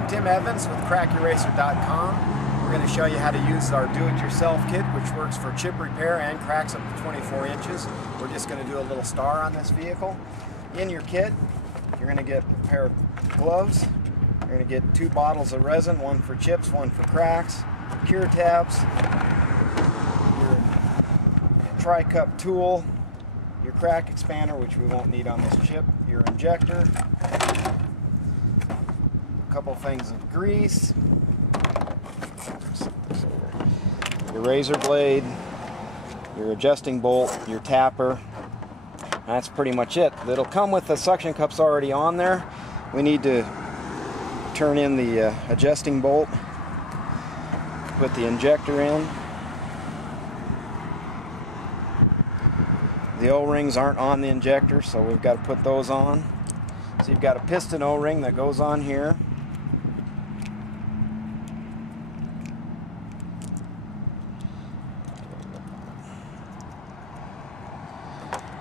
I'm Tim Evans with CrackEraser.com. We're going to show you how to use our do-it-yourself kit, which works for chip repair and cracks up to 24 inches. We're just going to do a little star on this vehicle. In your kit, you're going to get a pair of gloves. You're going to get 2 bottles of resin, one for chips, one for cracks, cure tabs, your tri-cup tool, your crack expander, which we won't need on this chip, your injector, a couple things of grease, your razor blade, your adjusting bolt, your tapper. That's pretty much it. It'll come with the suction cups already on there. We need to turn in the adjusting bolt, put the injector in. The O-rings aren't on the injector, so we've got to put those on. So you've got a piston O-ring that goes on here.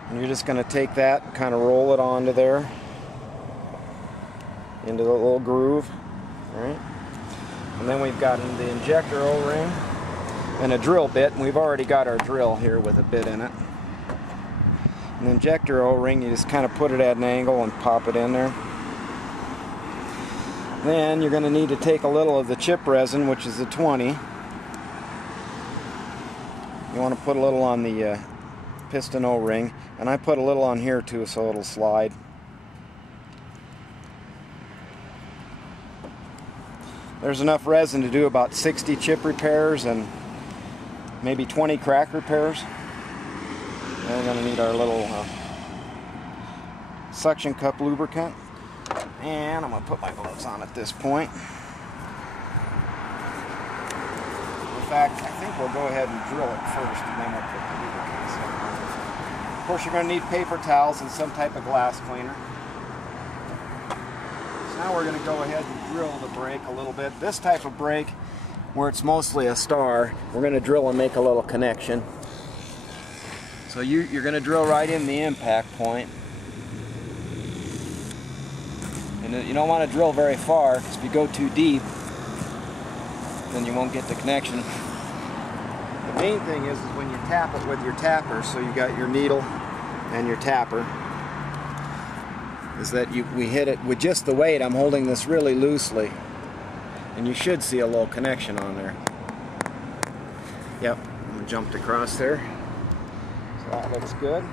And you're just going to take that and kind of roll it onto there, into the little groove, right? And then we've got the injector O-ring and a drill bit, and we've already got our drill here with a bit in it. An injector O-ring, you just kind of put it at an angle and pop it in there. Then you're going to need to take a little of the chip resin, which is a 20. You want to put a little on the piston O-ring, and I put a little on here too so it'll slide. There's enough resin to do about 60 chip repairs and maybe 20 crack repairs. And we're going to need our little suction cup lubricant, and I'm going to put my gloves on at this point. In fact, I think we'll go ahead and drill it first, and then we'll put the lubricants in. Of course, you're going to need paper towels and some type of glass cleaner. So now we're going to go ahead and drill the brake a little bit. This type of brake, where it's mostly a star, we're going to drill and make a little connection. So you're going to drill right in the impact point. And you don't want to drill very far, because if you go too deep, then you won't get the connection. The main thing is when you tap it with your tapper, so you got your needle and your tapper, is that we hit it with just the weight. I'm holding this really loosely, and you should see a little connection on there. Yep, I jumped across there. So that looks good.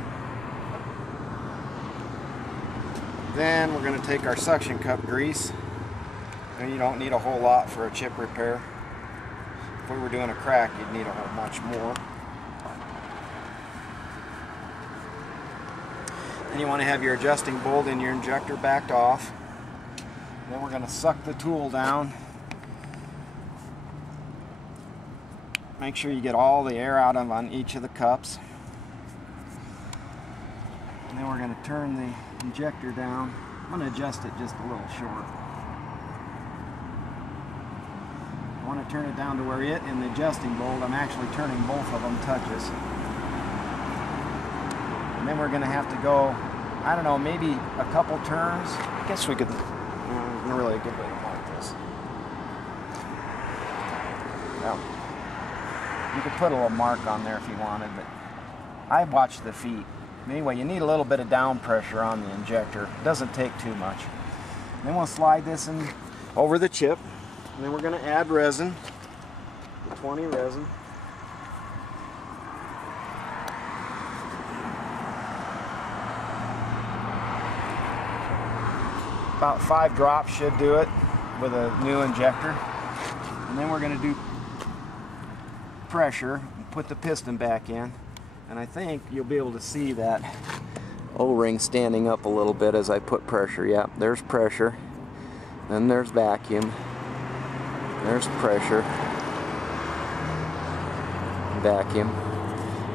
Then we're going to take our suction cup grease, and you don't need a whole lot for a chip repair. If we were doing a crack, you'd need a whole much more. Then you want to have your adjusting bolt and your injector backed off. Then we're going to suck the tool down. Make sure you get all the air out of on each of the cups. And then we're going to turn the injector down. I'm going to adjust it just a little short. I want to turn it down to where it and the adjusting bolt, I'm actually turning both of them touches. And then we're going to have to go, I don't know, maybe a couple turns. I guess we could, really a good way to mark this. Well, you could put a little mark on there if you wanted, but I watched the feet. Anyway, you need a little bit of down pressure on the injector. It doesn't take too much. And then we'll slide this in over the chip. And then we're going to add resin, the 20 resin. About 5 drops should do it with a new injector. And then we're going to do pressure and put the piston back in. And I think you'll be able to see that O-ring standing up a little bit as I put pressure. Yeah, there's pressure. Then there's vacuum. There's pressure. Vacuum.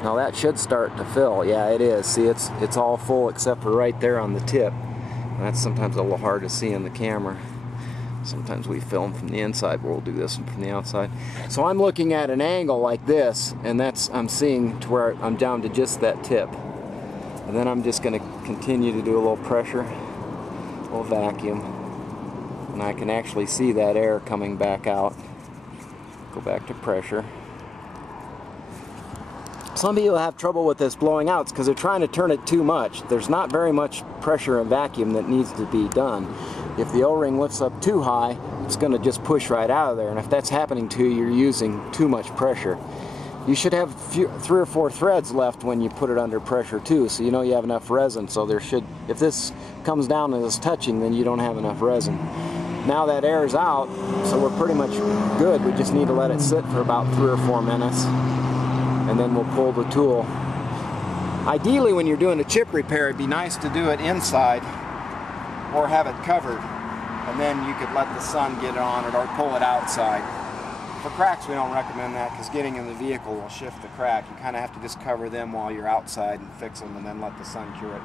Now that should start to fill. Yeah, it is. See, it's all full except for right there on the tip. And that's sometimes a little hard to see in the camera. Sometimes we film from the inside, but we'll do this one from the outside. So I'm looking at an angle like this, and I'm seeing to where I'm down to just that tip. And then I'm just going to continue to do a little pressure, a little vacuum. and I can actually see that air coming back out. Go back to pressure. Some people have trouble with this blowing out because they're trying to turn it too much. There's not very much pressure and vacuum that needs to be done. If the O-ring lifts up too high, it's going to just push right out of there, and if that's happening to you, you're using too much pressure. You should have 3 or 4 threads left when you put it under pressure too, so you know you have enough resin. So there should, if this comes down and is touching, then you don't have enough resin. Now that air is out, so we're pretty much good. We just need to let it sit for about 3 or 4 minutes, and then we'll pull the tool. Ideally, when you're doing a chip repair, it'd be nice to do it inside or have it covered, and then you could let the sun get on it or pull it outside. For cracks, we don't recommend that because getting in the vehicle will shift the crack. You kind of have to just cover them while you're outside and fix them and then let the sun cure it.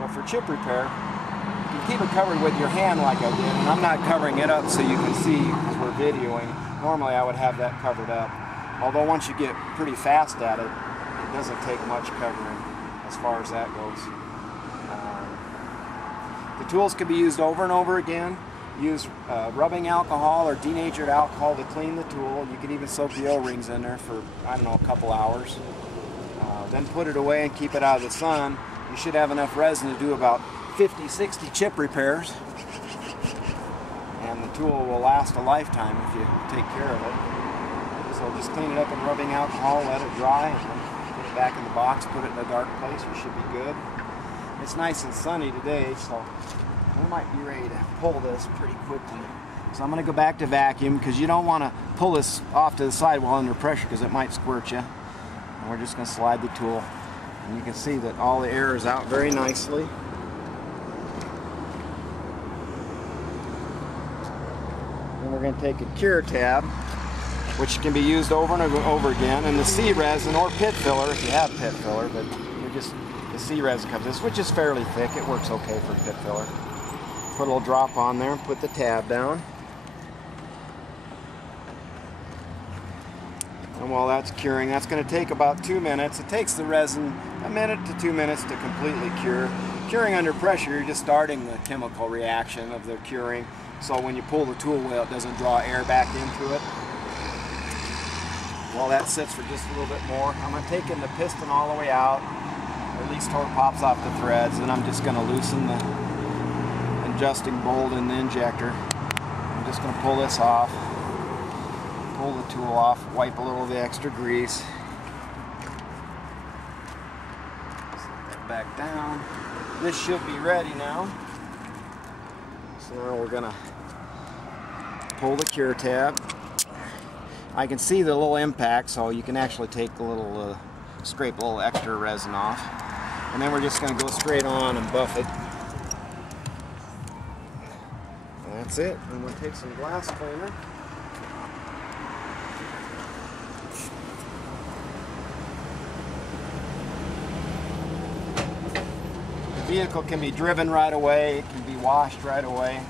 But for chip repair, you can keep it covered with your hand like I did, and I'm not covering it up so you can see because we're videoing. Normally I would have that covered up. Although once you get pretty fast at it, it doesn't take much covering as far as that goes. The tools can be used over and over again. Use rubbing alcohol or denatured alcohol to clean the tool. You can even soak the O-rings in there for, I don't know, a couple hours. Then put it away and keep it out of the sun. You should have enough resin to do about 50-60 chip repairs. And the tool will last a lifetime if you take care of it. So just clean it up in rubbing alcohol, let it dry, and then put it back in the box, put it in a dark place. You should be good. It's nice and sunny today, so we might be ready to pull this pretty quickly. So I'm going to go back to vacuum because you don't want to pull this off to the side while under pressure because it might squirt you. And we're just going to slide the tool. And you can see that all the air is out very nicely. Then we're going to take a cure tab, which can be used over and over again, and the C resin or pit filler if you have pit filler, but you're just, the C resin comes this, which is fairly thick. It works okay for pit filler. Put a little drop on there and put the tab down. And while that's curing, that's going to take about 2 minutes. It takes the resin 1 minute to 2 minutes to completely cure. Curing under pressure, you're just starting the chemical reaction of the curing. So when you pull the tool wheel, it doesn't draw air back into it. While that sits for just a little bit more, I'm taking the piston all the way out, or at least till it pops off the threads, and I'm just going to loosen the adjusting bolt in the injector. I'm just going to pull this off, pull the tool off, wipe a little of the extra grease, set that back down. This should be ready now. So now we're going to pull the cure tab. I can see the little impact, so you can actually take a little, scrape a little extra resin off. And then we're just going to go straight on and buff it. That's it. I'm going to take some glass cleaner. The vehicle can be driven right away. It can be washed right away.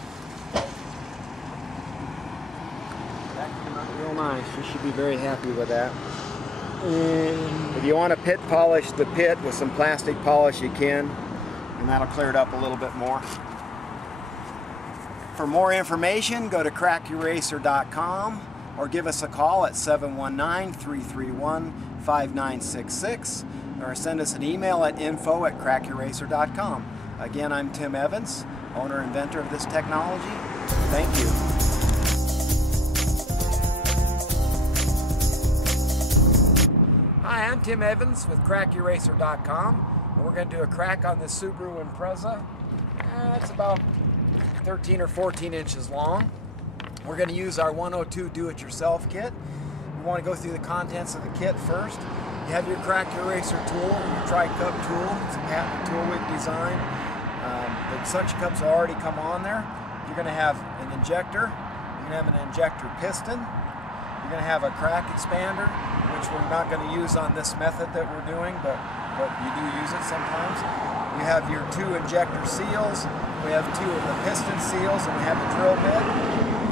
That came out real nice. You should be very happy with that. If you want to pit polish the pit with some plastic polish, you can, and that'll clear it up a little bit more. For more information, go to crackyourracer.com or give us a call at 719-331-5966 or send us an email at info@crackyourracer.com. Again, I'm Tim Evans, owner and inventor of this technology. Thank you. Hi, I'm Tim Evans with crackyourracer.com. We're going to do a crack on this Subaru Impreza. It's about 13 or 14 inches long. We're going to use our 102 do-it-yourself kit. We want to go through the contents of the kit first. You have your Crack Your Racer tool, your tri-cup tool. It's a patented tool we've designed. The suction cups already come on there. You're going to have an injector. You're going to have an injector piston. You're going to have a crack expander, which we're not going to use on this method that we're doing, but you do use it sometimes. You have your 2 injector seals. We have 2 of the piston seals, and we have a drill bit.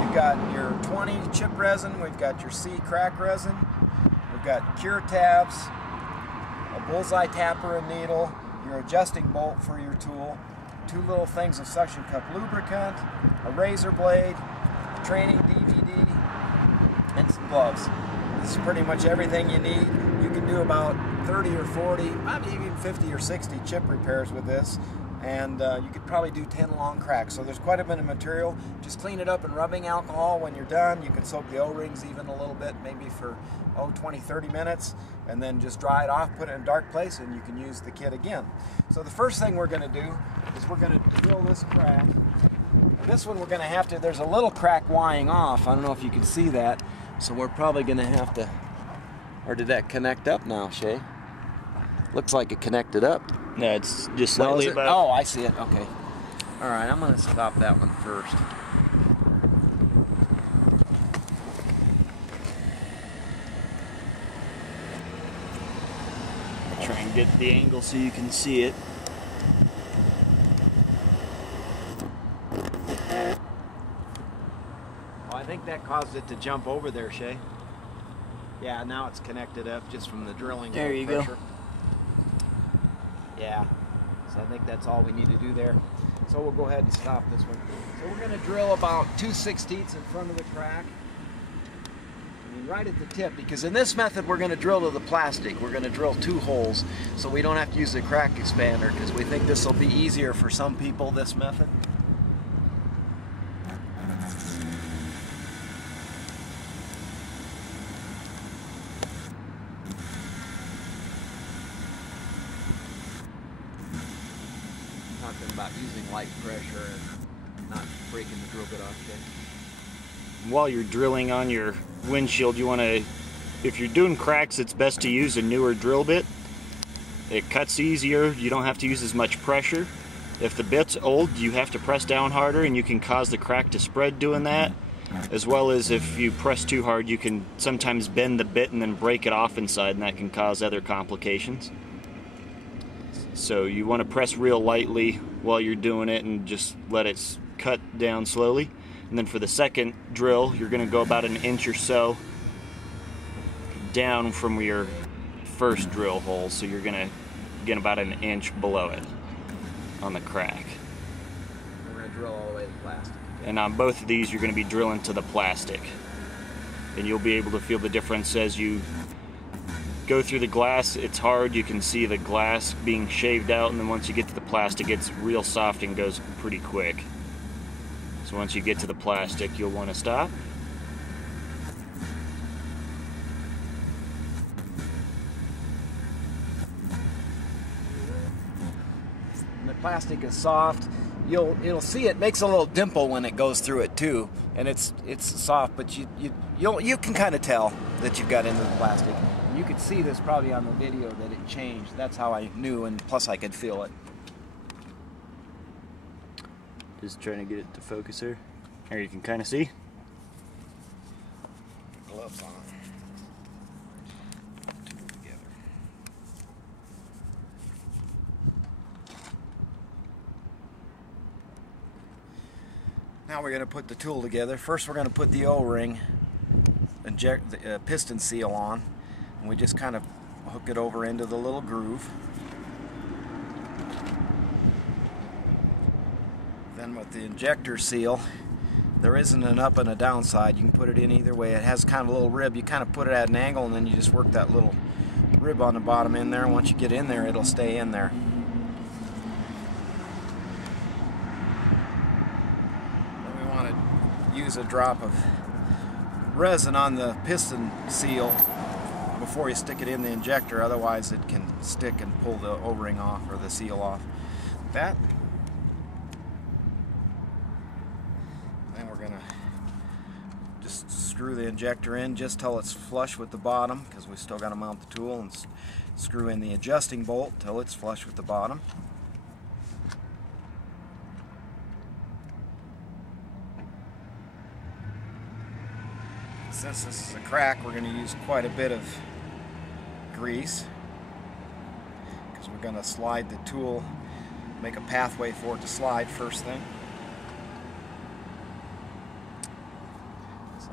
You've got your 20 chip resin. We've got your C crack resin. We've got cure tabs, a bullseye tapper and needle, your adjusting bolt for your tool, 2 little things of suction cup lubricant, a razor blade, a training DVD, and some gloves. This is pretty much everything you need. You can do about 30 or 40, maybe even 50 or 60 chip repairs with this, and you could probably do 10 long cracks. So there's quite a bit of material. Just clean it up in rubbing alcohol when you're done. You can soak the O-rings even a little bit, maybe for 20-30 minutes, and then just dry it off, put it in a dark place, and you can use the kit again. So the first thing we're going to do is we're going to drill this crack. This one we're going to have to, there's a little crack wying off. I don't know if you can see that. So we're probably going to have to, or did that connect up now, Shay? Looks like it connected up. No, it's just slightly above. Oh, I see it. Okay. All right, I'm going to stop that one first. Try and get the angle so you can see it. Oh, I think that caused it to jump over there, Shay. Yeah, now it's connected up just from the drilling. There you pressure. go. Yeah, so I think that's all we need to do there. So we'll go ahead and stop this one. So we're going to drill about 2/16 in front of the crack. I mean, right at the tip, because in this method we're going to drill to the plastic. We're going to drill 2 holes, so we don't have to use the crack expander, because we think this will be easier for some people, this method. Talking about using light pressure and not breaking the drill bit off. Okay. While you're drilling on your windshield, you want to, if you're doing cracks, it's best to use a newer drill bit. It cuts easier, you don't have to use as much pressure. If the bit's old, you have to press down harder, and you can cause the crack to spread doing that. As well as if you press too hard, you can sometimes bend the bit and then break it off inside, and that can cause other complications. So you want to press real lightly while you're doing it and just let it cut down slowly. And then for the second drill, you're going to go about 1 inch or so down from your first drill hole. So you're going to get about 1 inch below it on the crack. We're going to drill all the way to the plastic. And on both of these, you're going to be drilling to the plastic. And you'll be able to feel the difference as you go through the glass. It's hard, you can see the glass being shaved out, and then once you get to the plastic, it's real soft and goes pretty quick. So once you get to the plastic, you'll want to stop. And the plastic is soft. You'll see it makes a little dimple when it goes through it too, and it's soft, but you can kind of tell that you've got into the plastic. And you could see this probably on the video that it changed. That's how I knew, and plus I could feel it. Just trying to get it to focus here. Here you can kind of see. Gloves on. Now we're going to put the tool together. First we're going to put the O-ring, inject the piston seal on, and we just kind of hook it over into the little groove. Then with the injector seal, there isn't an up and a down side. You can put it in either way. It has kind of a little rib. You kind of put it at an angle, and then you just work that little rib on the bottom in there. Once you get in there, it'll stay in there. Use a drop of resin on the piston seal before you stick it in the injector, otherwise it can stick and pull the O-ring off or the seal off. Like that. Then we're going to just screw the injector in just till it's flush with the bottom, because we still got to mount the tool, and screw in the adjusting bolt till it's flush with the bottom. Since this is a crack, we're going to use quite a bit of grease, because we're going to slide the tool, make a pathway for it to slide first thing. So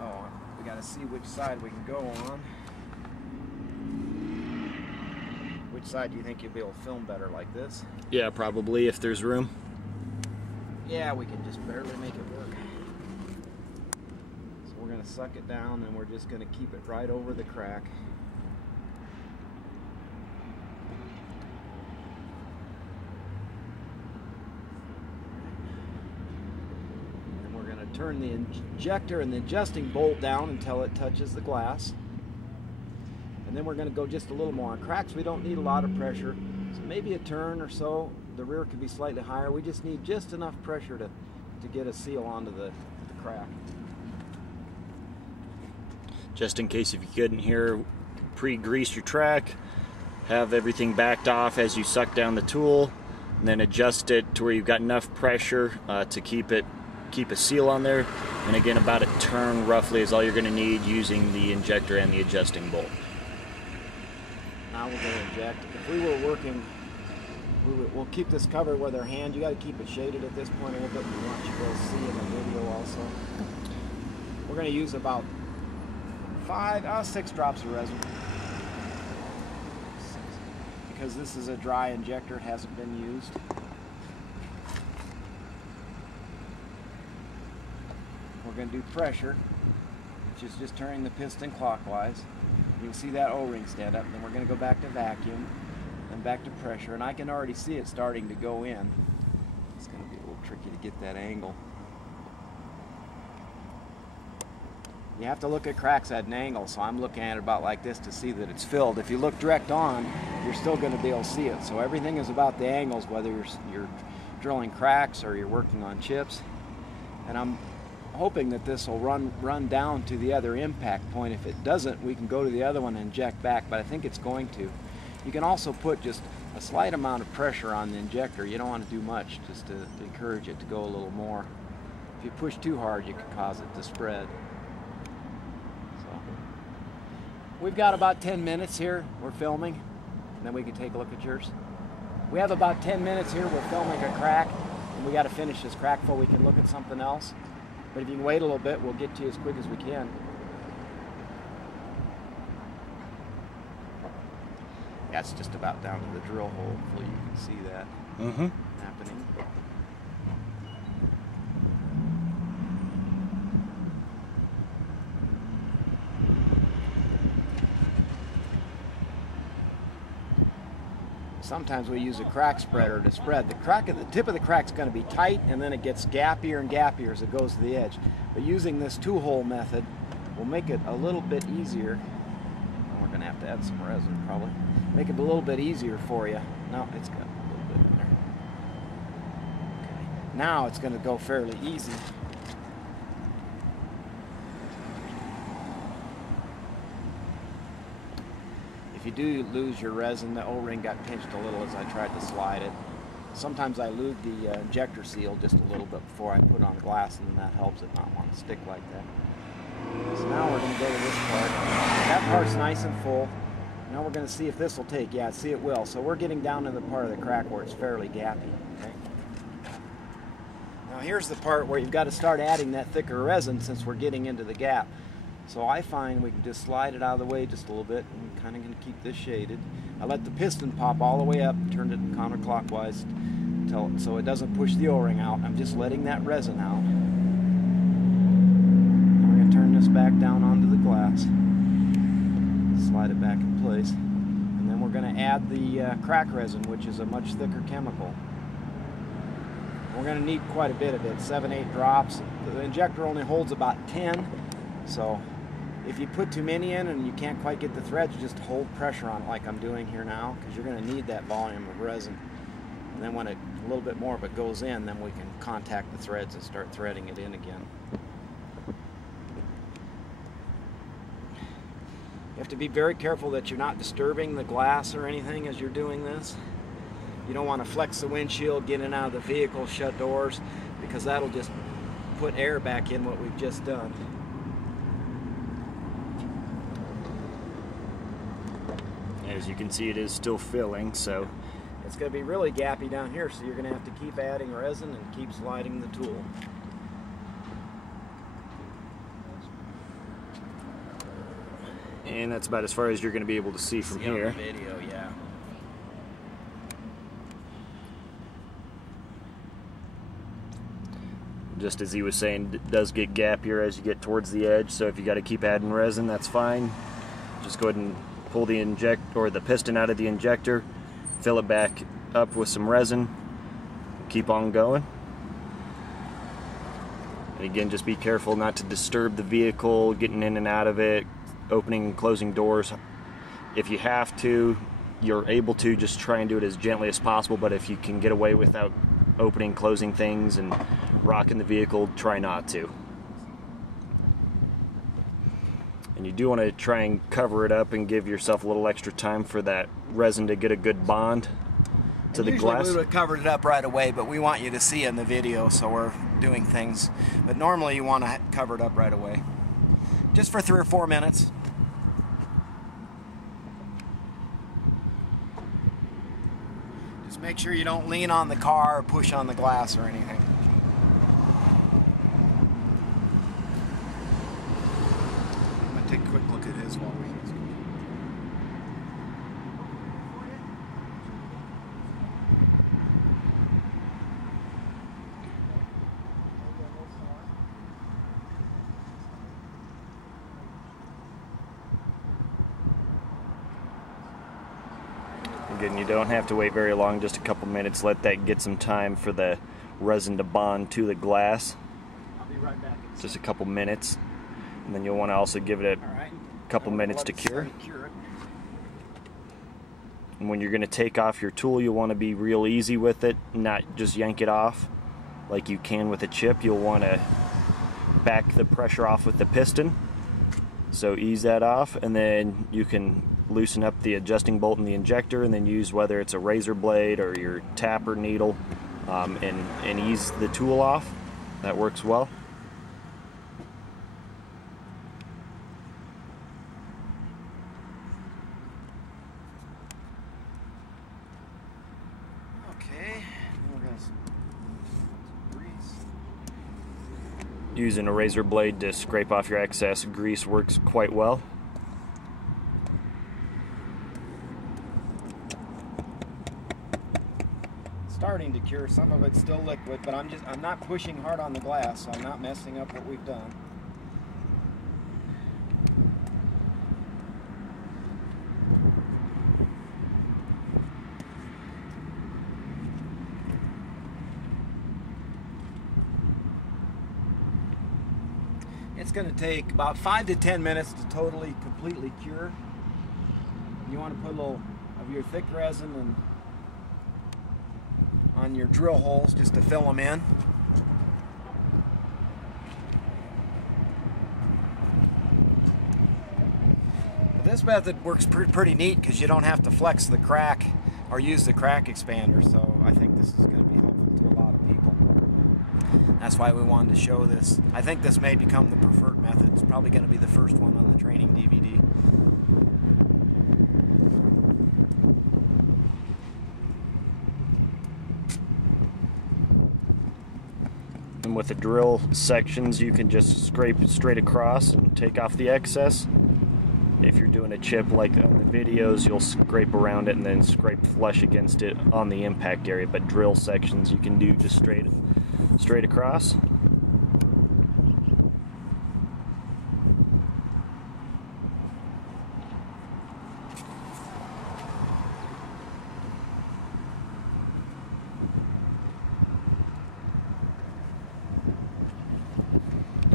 we got to see which side we can go on. Which side do you think you'll be able to film better, like this? Yeah, probably, if there's room. Yeah, we can just barely make it work. So we're going to suck it down and we're just going to keep it right over the crack. And we're going to turn the injector and the adjusting bolt down until it touches the glass. And then we're going to go just a little more. On cracks, we don't need a lot of pressure. So maybe a turn or so. The rear could be slightly higher. We just need just enough pressure to get a seal onto the crack. Just in case if you couldn't hear, pre-grease your track, have everything backed off as you suck down the tool, and then adjust it to where you've got enough pressure to keep a seal on there. And again, about a turn roughly is all you're going to need using the injector and the adjusting bolt. Now we're going to inject. If we were working, we'll keep this covered with our hand. You got to keep it shaded at this point a little bit. We want you to see in the video also. We're going to use about 6 drops of resin. Because this is a dry injector, it hasn't been used. We're going to do pressure, which is just turning the piston clockwise. You can see that O-ring stand up. Then we're going to go back to vacuum, then back to pressure, and I can already see it starting to go in. It's going to be a little tricky to get that angle. You have to look at cracks at an angle, so I'm looking at it about like this to see that it's filled. If you look direct on, you're still going to be able to see it. So everything is about the angles, whether you're drilling cracks or you're working on chips. And I'm hoping that this will run down to the other impact point. If it doesn't, we can go to the other one and inject back, but I think it's going to. You can also put just a slight amount of pressure on the injector. You don't want to do much, just to encourage it to go a little more. If you push too hard, you can cause it to spread. We've got about 10 minutes here. We're filming, and then we can take a look at yours. We have about 10 minutes here. We're filming a crack, and we got to finish this crack before we can look at something else. But if you can wait a little bit, we'll get to you as quick as we can. That's just about down to the drill hole. Hopefully you can see that happening. Sometimes we use a crack spreader to spread. The tip of the crack is going to be tight, and then it gets gappier and gappier as it goes to the edge. But using this two-hole method will make it a little bit easier. And we're going to have to add some resin probably. Make it a little bit easier for you. No, it's got a little bit in there. Okay. Now it's going to go fairly easy. If you do lose your resin, the O-ring got pinched a little as I tried to slide it. Sometimes I lube the injector seal just a little bit before I put on glass, and then that helps it not want to stick like that. So now we're going to go to this part. That part's nice and full. Now we're going to see if this will take. Yeah, see it will. So we're getting down to the part of the crack where it's fairly gappy. Okay? Now here's the part where you've got to start adding that thicker resin since we're getting into the gap. So I find we can just slide it out of the way just a little bit, and we're kind of going to keep this shaded. I let the piston pop all the way up, turned it counterclockwise so it doesn't push the O-ring out. I'm just letting that resin out. Now we're going to turn this back down onto the glass, slide it back in place, and then we're going to add the crack resin, which is a much thicker chemical. We're going to need quite a bit of it, 7-8 drops. The injector only holds about 10, so if you put too many in and you can't quite get the threads, just hold pressure on it like I'm doing here now, because you're going to need that volume of resin. And then when a little bit more of it goes in, then we can contact the threads and start threading it in again. You have to be very careful that you're not disturbing the glass or anything as you're doing this. You don't want to flex the windshield, get in and out of the vehicle, shut doors, because that'll just put air back in what we've just done. As you can see, it is still filling, so it's going to be really gappy down here, so you're going to have to keep adding resin and keep sliding the tool. And that's about as far as you're going to be able to see from here. On the video, yeah. Just as he was saying, it does get gappier as you get towards the edge, so if you got to keep adding resin, that's fine. Just go ahead and pull the piston out of the injector, fill it back up with some resin, keep on going. And again, just be careful not to disturb the vehicle, getting in and out of it, opening and closing doors. If you have to, you're able to, just try and do it as gently as possible, but if you can get away without opening, closing things and rocking the vehicle, try not to. And you do want to try and cover it up and give yourself a little extra time for that resin to get a good bond to the glass. Usually we would have covered it up right away, but we want you to see it in the video, so we're doing things. But normally you want to cover it up right away. Just for 3 or 4 minutes. Just make sure you don't lean on the car or push on the glass or anything. Take a quick look at his while we... Again, you don't have to wait very long, just a couple minutes. Let that get some time for the resin to bond to the glass. I'll be right back. Just a couple minutes. And then you'll want to also give it a couple minutes to cure. And when you're going to take off your tool, you'll want to be real easy with it, not just yank it off like you can with a chip. You'll want to back the pressure off with the piston. So ease that off, and then you can loosen up the adjusting bolt in the injector, and then use whether it's a razor blade or your tapper needle, and ease the tool off. That works well. Using a razor blade to scrape off your excess grease works quite well. Starting to cure. Some of it's still liquid, but I'm not pushing hard on the glass, so I'm not messing up what we've done. It's going to take about 5 to 10 minutes to totally, completely cure. You want to put a little of your thick resin on your drill holes just to fill them in. This method works pretty neat because you don't have to flex the crack or use the crack expander, so I think this is going to be helpful to a lot of people. That's why we wanted to show this. I think this may become the preferred method. It's probably going to be the first one on the training DVD. And with the drill sections, you can just scrape it straight across and take off the excess. If you're doing a chip like on the videos, you'll scrape around it and then scrape flush against it on the impact area. But drill sections you can do just straight across.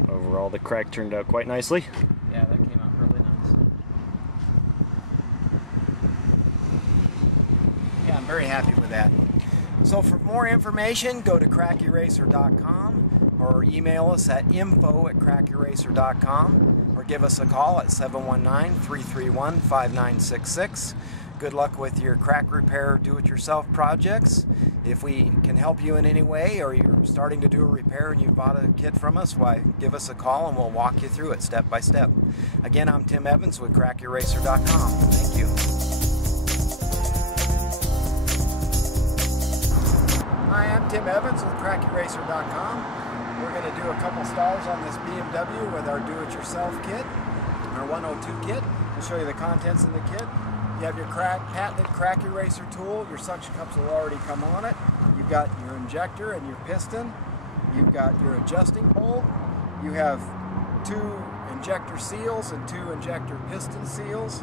Overall, the crack turned out quite nicely. Yeah, that came out really nice. Yeah, I'm very happy with that. So for more information, go to crackeracer.com or email us at info@crackeracer.com or give us a call at 719-331-5966. Good luck with your crack repair do-it-yourself projects. If we can help you in any way, or you're starting to do a repair and you bought a kit from us, why, give us a call and we'll walk you through it step by step. Again, I'm Tim Evans with crackeracer.com. Thank you. Hi, I'm Tim Evans with crackeracer.com. We're going to do a couple stars on this BMW with our do-it-yourself kit, our 102 kit. We'll show you the contents of the kit. You have your patented crack eraser tool. Your suction cups will already come on it. You've got your injector and your piston. you've got your adjusting bolt, you have 2 injector seals and 2 injector piston seals,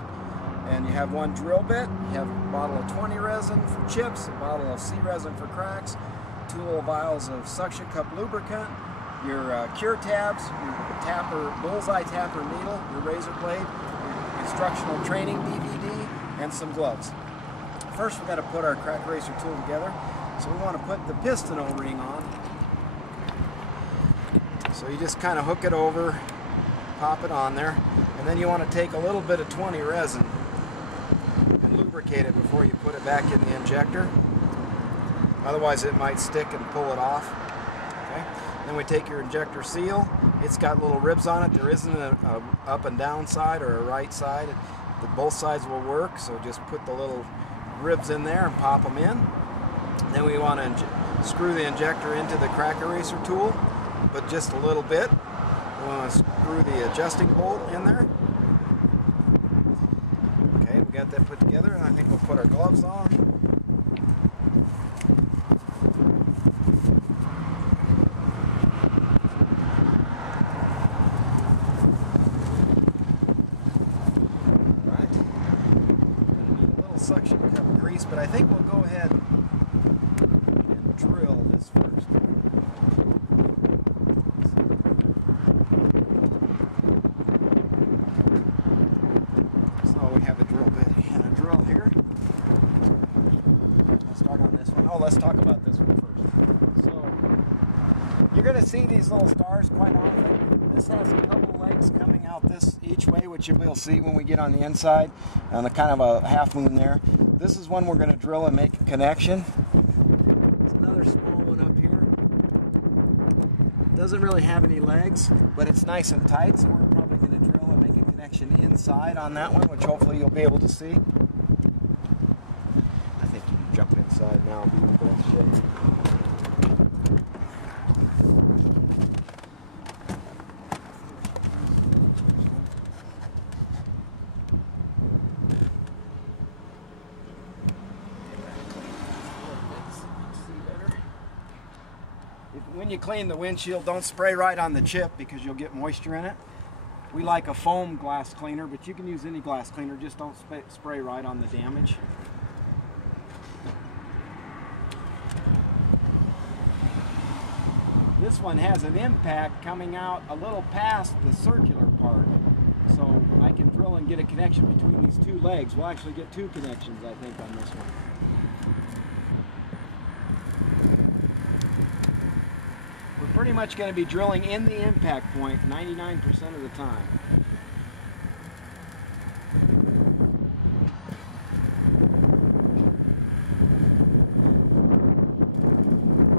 and you have 1 drill bit, you have a bottle of 20 resin for chips, a bottle of C resin for cracks, 2 little vials of suction cup lubricant, your cure tabs, your tapper, bullseye tapper needle, your razor blade, your instructional training DVD, and some gloves. First we've got to put our crack eraser tool together, so we want to put the piston O-ring on. So you just kind of hook it over, pop it on there, and then you want to take a little bit of 20 resin and lubricate it before you put it back in the injector. Otherwise it might stick and pull it off. Okay? Then we take your injector seal. It's got little ribs on it. There isn't a up and down side or a right side. Both sides will work, so just put the little ribs in there and pop them in. Then we want to screw the injector into the crack eraser tool, but just a little bit. We want to screw the adjusting bolt in there. Okay, we got that put together, and I think we'll put our gloves on. Suction cup grease, but I think we'll go ahead and drill this first. So we have a drill bit and a drill here. Let's start on this one. Oh, let's talk about this one first. So you're going to see these little stars quite often. This has a couple legs coming out this each way, which you'll see when we get on the inside, and a kind of a half moon there. This is one we're going to drill and make a connection. There's another small one up here. Doesn't really have any legs, but it's nice and tight, so we're probably going to drill and make a connection inside on that one, which hopefully you'll be able to see. I think you can jump inside now and be in the best shape. When you clean the windshield, don't spray right on the chip because you'll get moisture in it. We like a foam glass cleaner, but you can use any glass cleaner, just don't spray right on the damage. This one has an impact coming out a little past the circular part, so I can drill and get a connection between these 2 legs. We'll actually get 2 connections, I think, on this one. We're pretty much going to be drilling in the impact point 99% of the time.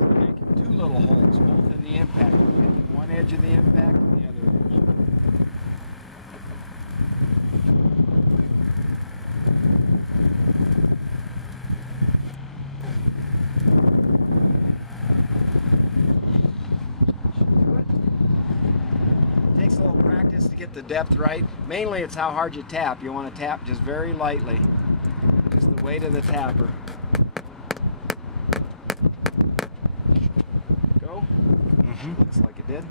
So make 2 little holes, both in the impact, one edge of the impact and the other edge. Takes a little practice to get the depth right. Mainly it's how hard you tap. You want to tap just very lightly. Just the weight of the tapper. Go? Looks like it did.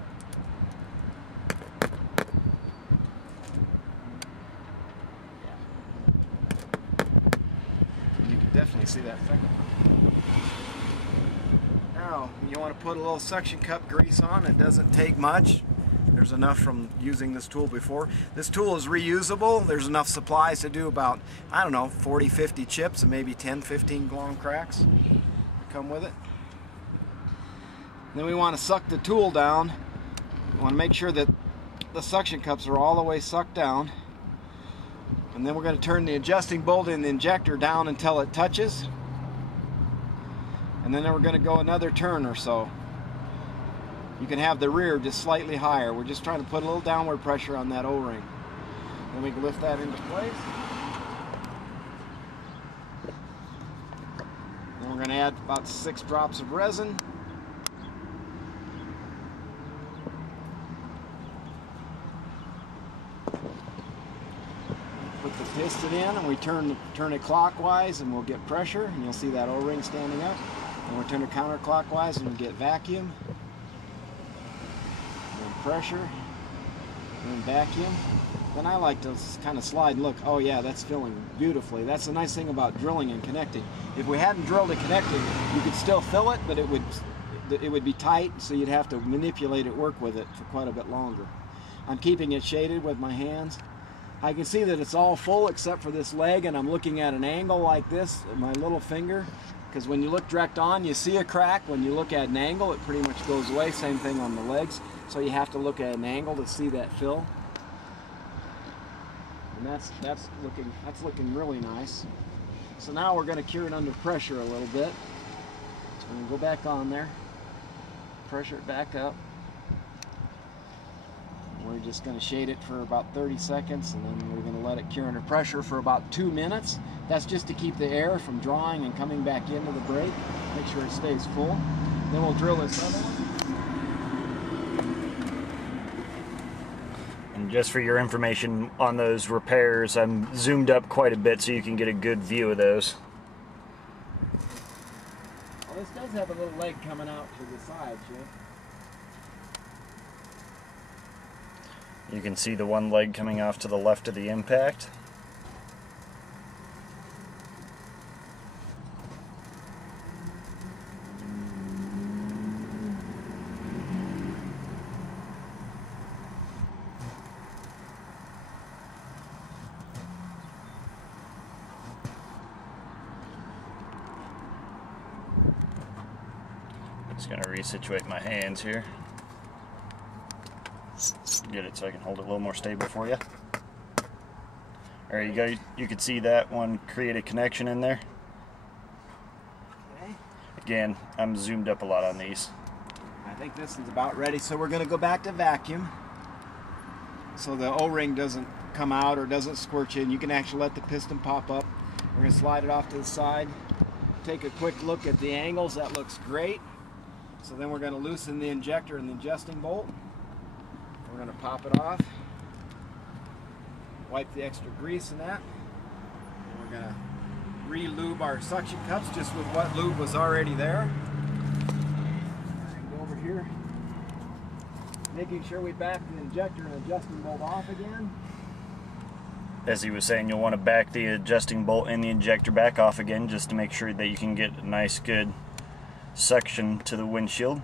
You can definitely see that freckle. Now, you want to put a little suction cup grease on. It doesn't take much. There's enough from using this tool before. This tool is reusable. There's enough supplies to do about, I don't know, 40, 50 chips and maybe 10, 15 long cracks that come with it. Then we want to suck the tool down. We want to make sure that the suction cups are all the way sucked down. And then we're going to turn the adjusting bolt in the injector down until it touches. And then we're going to go another turn or so. You can have the rear just slightly higher. We're just trying to put a little downward pressure on that O-ring. Then we can lift that into place. Then we're going to add about 6 drops of resin. Put the piston in and we turn it clockwise and we'll get pressure and you'll see that O-ring standing up. And we'll turn it counterclockwise and we'll get vacuum. pressure and vacuum. Then I like to kind of slide and look. Oh yeah, that's filling beautifully. That's the nice thing about drilling and connecting. If we hadn't drilled and connected, you could still fill it, but it would be tight, so you'd have to manipulate it, work with it for quite a bit longer. I'm keeping it shaded with my hands. I can see that it's all full except for this leg, and I'm looking at an angle like this, my little finger, because when you look direct on, you see a crack. When you look at an angle, it pretty much goes away. Same thing on the legs. So you have to look at an angle to see that fill. And that's looking really nice. So now we're going to cure it under pressure a little bit. So we'll go back on there, pressure it back up. We're just going to shade it for about 30 seconds, and then we're going to let it cure under pressure for about 2 minutes. That's just to keep the air from drawing and coming back into the brake. Make sure it stays full. Then we'll drill this other one. And just for your information on those repairs, I'm zoomed up quite a bit so you can get a good view of those. Well, this does have a little leg coming out to the side, Jim. You can see the one leg coming off to the left of the impact. Just going to resituate my hands here. Get it so I can hold it a little more stable for you. There you go. You can see that one create a connection in there. Okay. Again, I'm zoomed up a lot on these. I think this is about ready, so we're going to go back to vacuum so the O-ring doesn't come out or doesn't squirt you, and you can actually let the piston pop up. We're going to slide it off to the side, take a quick look at the angles. That looks great. So then we're going to loosen the injector and the adjusting bolt. We're going to pop it off, wipe the extra grease in that, and we're going to re-lube our suction cups just with what lube was already there. And go over here, making sure we back the injector and adjusting bolt off again. As he was saying, you'll want to back the adjusting bolt and the injector back off again just to make sure that you can get a nice good suction to the windshield.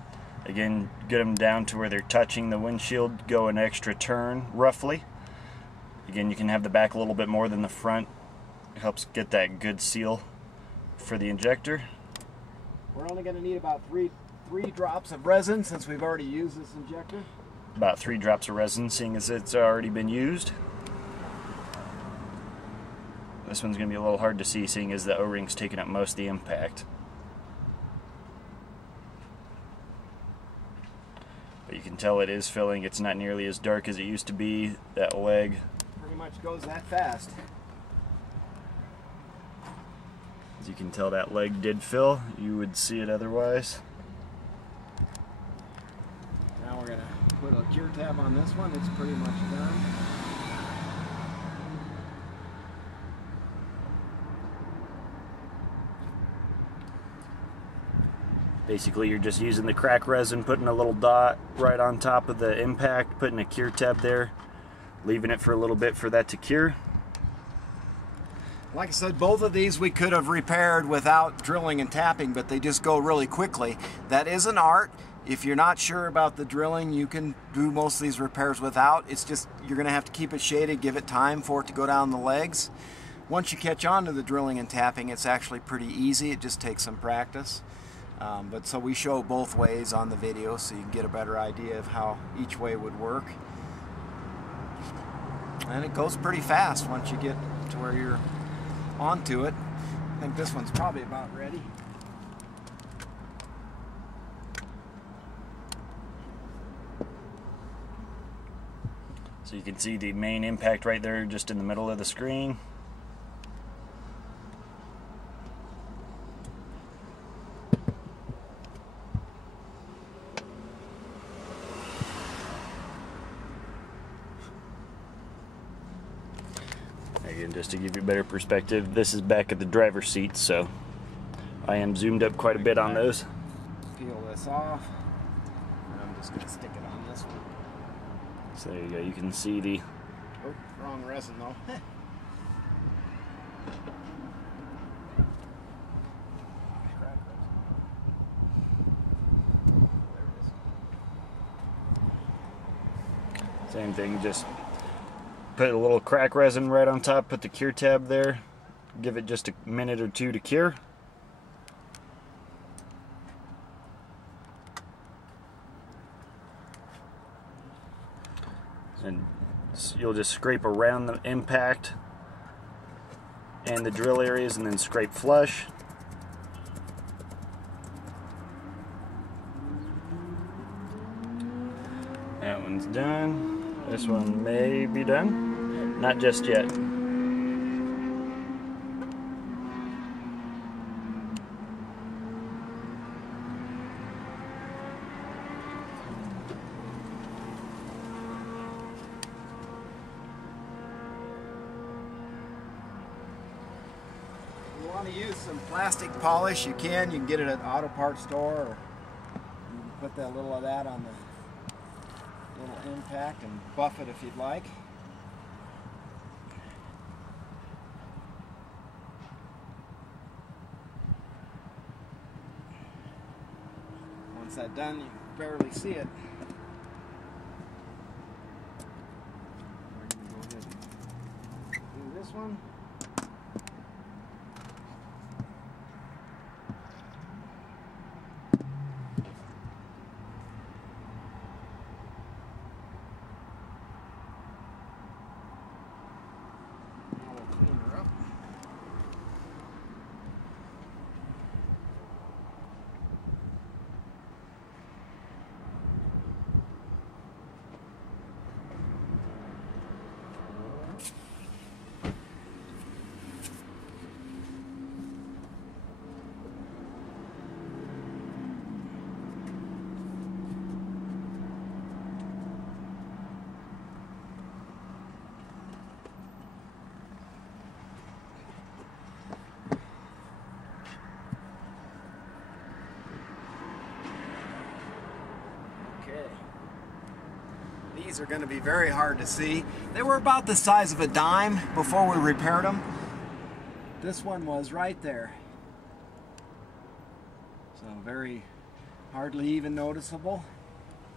Again, get them down to where they're touching the windshield, go an extra turn roughly. Again, you can have the back a little bit more than the front. It helps get that good seal for the injector. We're only going to need about three drops of resin since we've already used this injector. About 3 drops of resin, seeing as it's already been used. This one's going to be a little hard to see, seeing as the O-ring's taking up most of the impact. But you can tell it is filling. It's not nearly as dark as it used to be. That leg pretty much goes that fast. As you can tell, that leg did fill. You would see it otherwise. Now we're going to put a cure tab on this one. It's pretty much done. Basically, you're just using the crack resin, putting a little dot right on top of the impact, putting a cure tab there, leaving it for a little bit for that to cure. Like I said, both of these we could have repaired without drilling and tapping, but they just go really quickly. That is an art. If you're not sure about the drilling, you can do most of these repairs without. It's just you're going to have to keep it shaded, give it time for it to go down the legs. Once you catch on to the drilling and tapping, it's actually pretty easy. It just takes some practice. But so we show both ways on the video so you can get a better idea of how each way would work. And it goes pretty fast once you get to where you're onto it. I think this one's probably about ready. So you can see the main impact right there just in the middle of the screen. Again, just to give you a better perspective, this is back at the driver's seat, so I am zoomed up quite a bit on those. Peel this off, and I'm just going to stick it on this one. So there you go, you can see the... Oh, wrong resin though. Same thing, just put a little crack resin right on top, put the cure tab there, give it just a minute or two to cure. And you'll just scrape around the impact and the drill areas and then scrape flush. That one's done. This one may be done. Not just yet. If you want to use some plastic polish, you can get it at the auto parts store, or you can put that little of that on the little impact and buff it if you'd like. Once that's done, you can barely see it. We're going to go ahead and do this one. These are going to be very hard to see. They were about the size of a dime before we repaired them. This one was right there. So very hardly even noticeable.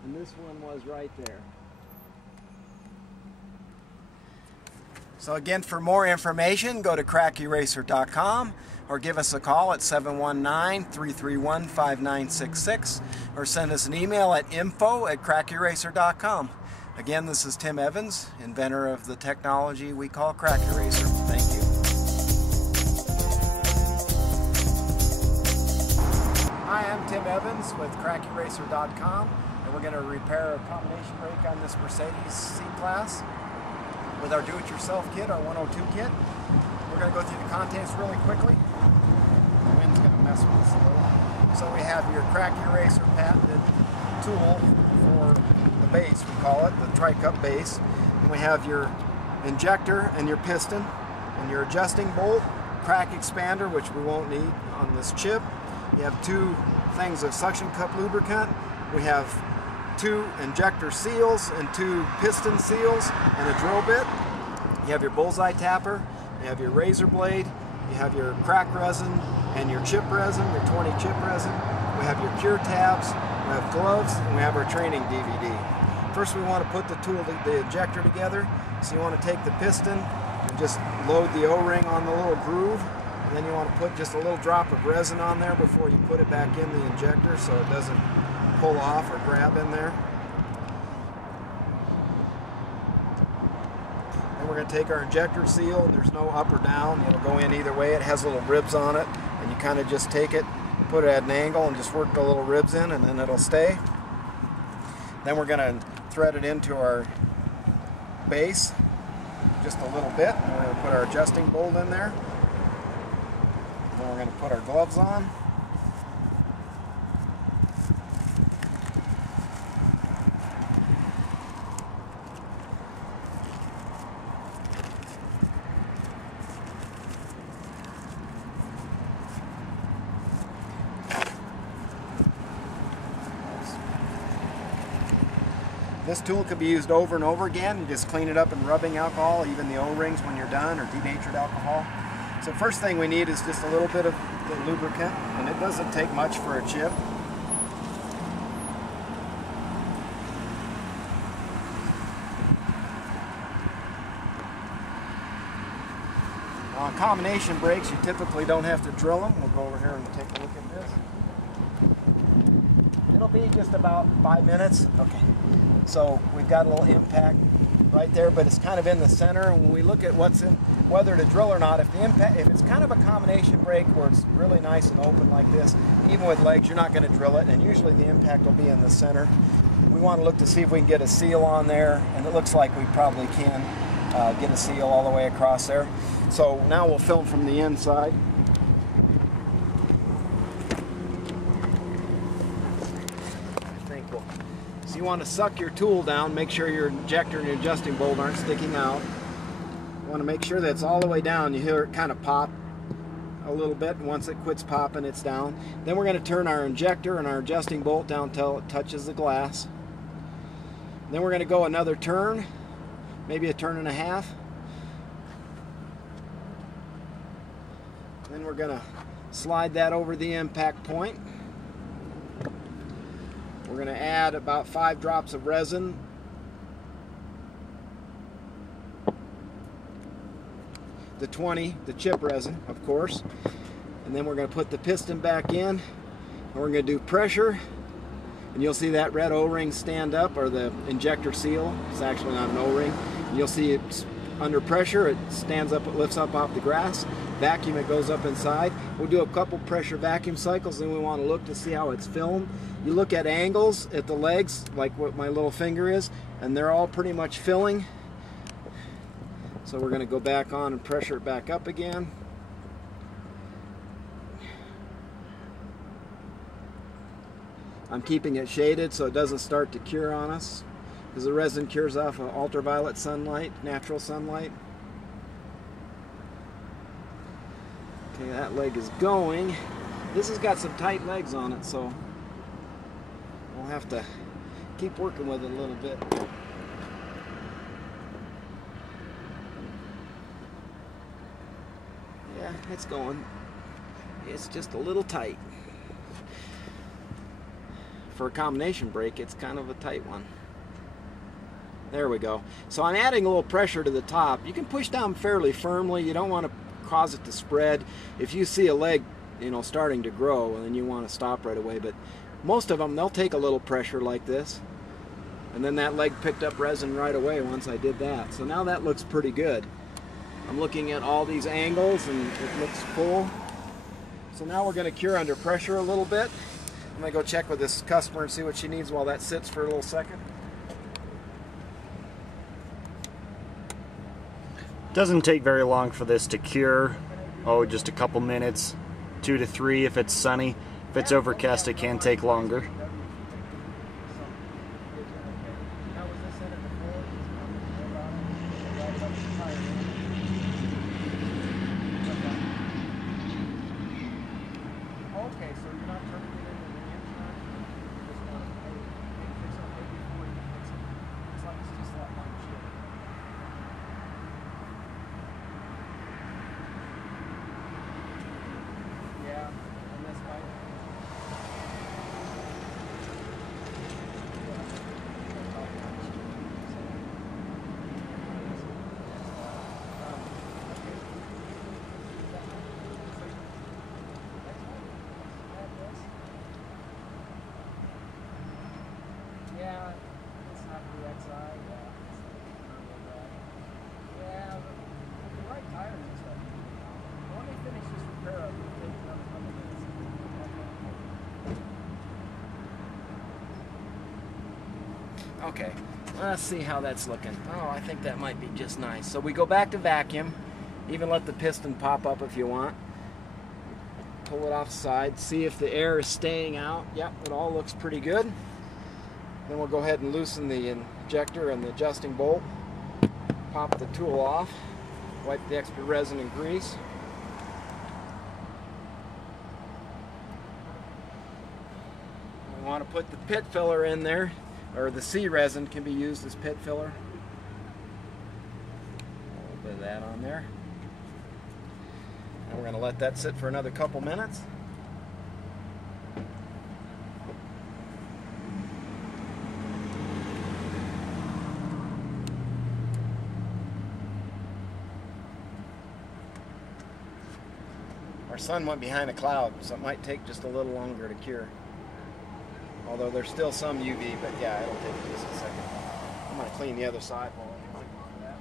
And this one was right there. So again, for more information, go to crackeracer.com or give us a call at 719-331-5966 or send us an email at info@crackeracer.com. Again, this is Tim Evans, inventor of the technology we call Crack Eraser. Thank you. Hi, I'm Tim Evans with crackeracer.com, and we're going to repair a combination brake on this Mercedes C-Class with our do-it-yourself kit, our 102 kit. We're going to go through the contents really quickly. The wind's going to mess with us a little. So we have your Crack Eraser patented tool for the base, we call it, the tri-cup base. And we have your injector and your piston and your adjusting bolt, crack expander, which we won't need on this chip. You have two things of suction cup lubricant. We have two injector seals and two piston seals and a drill bit. You have your bullseye tapper, you have your razor blade, you have your crack resin and your chip resin, your 20 chip resin. We have your cure tabs, we have gloves, and we have our training DVD. First we want to put the injector together. So you want to take the piston and just load the O-ring on the little groove, and then you want to put just a little drop of resin on there before you put it back in the injector so it doesn't pull off or grab in there. Then we're going to take our injector seal, and there's no up or down. It'll go in either way. It has little ribs on it, and you kind of just take it, put it at an angle, and just work the little ribs in, and then it'll stay. Then we're going to thread it into our base just a little bit, and we're going to put our adjusting bolt in there. Then we're going to put our gloves on. This tool could be used over and over again. You just clean it up in rubbing alcohol, even the O-rings when you're done, or denatured alcohol. So first thing we need is just a little bit of the lubricant, and it doesn't take much for a chip. On combination brakes, you typically don't have to drill them. We'll go over here and take a look at this. It'll be just about 5 minutes. Okay, so we've got a little impact right there, but it's kind of in the center. And when we look at what's in, whether to drill or not, if it's kind of a combination brake where it's really nice and open like this, even with legs, you're not going to drill it, and usually the impact will be in the center. We want to look to see if we can get a seal on there, and it looks like we probably can get a seal all the way across there. So now we'll film from the inside. So you want to suck your tool down, make sure your injector and your adjusting bolt aren't sticking out. You want to make sure that it's all the way down. You hear it kind of pop a little bit, and once it quits popping, it's down. Then we're going to turn our injector and our adjusting bolt down until it touches the glass. Then we're going to go another turn, maybe a turn and a half. Then we're going to slide that over the impact point. We're going to add about 5 drops of resin. The 20, the chip resin, of course. And then we're going to put the piston back in, and we're going to do pressure. And you'll see that red O-ring stand up, or the injector seal. It's actually not an O-ring. You'll see it's under pressure, it stands up, it lifts up off the grass. Vacuum, it goes up inside. We'll do a couple pressure vacuum cycles, then we want to look to see how it's filmed. You look at angles at the legs, like what my little finger is, and they're all pretty much filling. So we're going to go back on and pressure it back up again. I'm keeping it shaded so it doesn't start to cure on us, because the resin cures off of ultraviolet sunlight, natural sunlight. Okay, that leg is going. This has got some tight legs on it, so we'll have to keep working with it a little bit. Yeah, it's going. It's just a little tight. For a combination brake, it's kind of a tight one. There we go. So I'm adding a little pressure to the top. You can push down fairly firmly. You don't want to cause it to spread. If you see a leg, you know, starting to grow, and then you want to stop right away. But most of them, they'll take a little pressure like this, and then that leg picked up resin right away once I did that. So now that looks pretty good. I'm looking at all these angles, and it looks full. So now we're going to cure under pressure a little bit. I'm going to go check with this customer and see what she needs while that sits for a little second. Doesn't take very long for this to cure. Oh, just a couple minutes, 2 to 3 if it's sunny. If it's overcast, it can take longer. Okay, so you're not turning it into the engine, you just want to maybe fix it maybe before you fix it. Looks like it's just that one chip. Yeah, and that's why. Yeah, it's not the XI. Yeah, but the right tires and stuff. When they finish this repair, I'll take another couple minutes. Okay, let's see how that's looking. Oh, I think that might be just nice. So we go back to vacuum. Even let the piston pop up if you want. Pull it off the side. See if the air is staying out. Yep, it all looks pretty good. Then we'll go ahead and loosen the injector and the adjusting bolt. Pop the tool off. Wipe the extra resin and grease. We want to put the pit filler in there. or the C resin can be used as pit filler. A little bit of that on there. And we're going to let that sit for another couple minutes. Our sun went behind a cloud, so it might take just a little longer to cure. Although there's still some UV, but yeah, it'll take just a second. I'm going to clean the other side while I'm on that.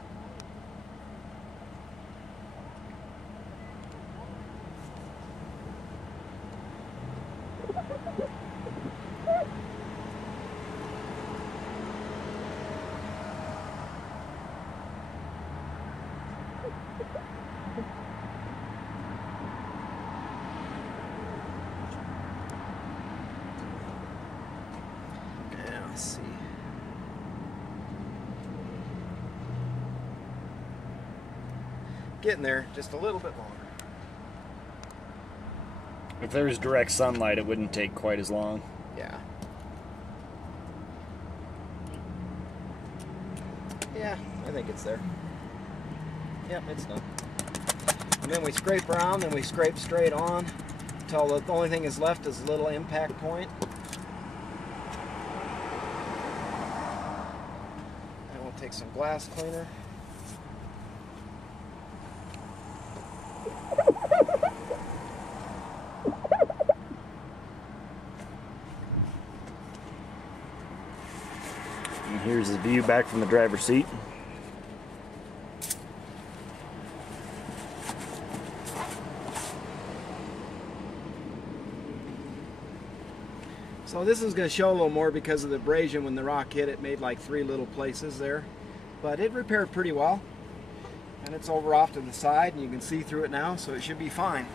Let's see. Getting there, just a little bit longer. If there was direct sunlight, it wouldn't take quite as long. Yeah. Yeah, I think it's there. Yep, it's done. And then we scrape around, and we scrape straight on until the only thing is left is a little impact point. And we'll take some glass cleaner. And here's the view back from the driver's seat. So this is going to show a little more because of the abrasion. When the rock hit, it made like 3 little places there. But it repaired pretty well. And it's over off to the side, and you can see through it now, so it should be fine.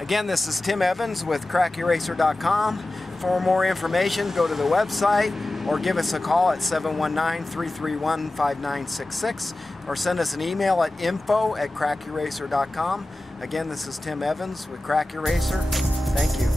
Again, this is Tim Evans with crackeracer.com. For more information, go to the website or give us a call at 719-331-5966 or send us an email at info@crackeracer.com. Again, this is Tim Evans with Crack Eracer. Thank you.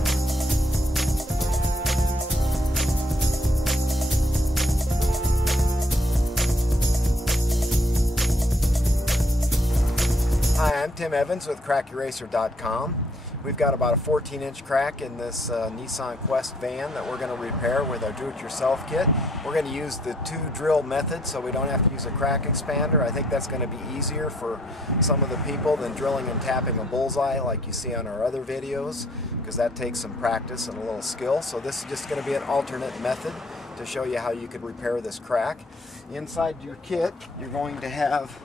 Hi, I'm Tim Evans with crackeracer.com. We've got about a 14-inch crack in this Nissan Quest van that we're going to repair with our do-it-yourself kit. We're going to use the 2-drill method so we don't have to use a crack expander. I think that's going to be easier for some of the people than drilling and tapping a bullseye like you see on our other videos, because that takes some practice and a little skill. So this is just going to be an alternate method to show you how you could repair this crack. Inside your kit, you're going to have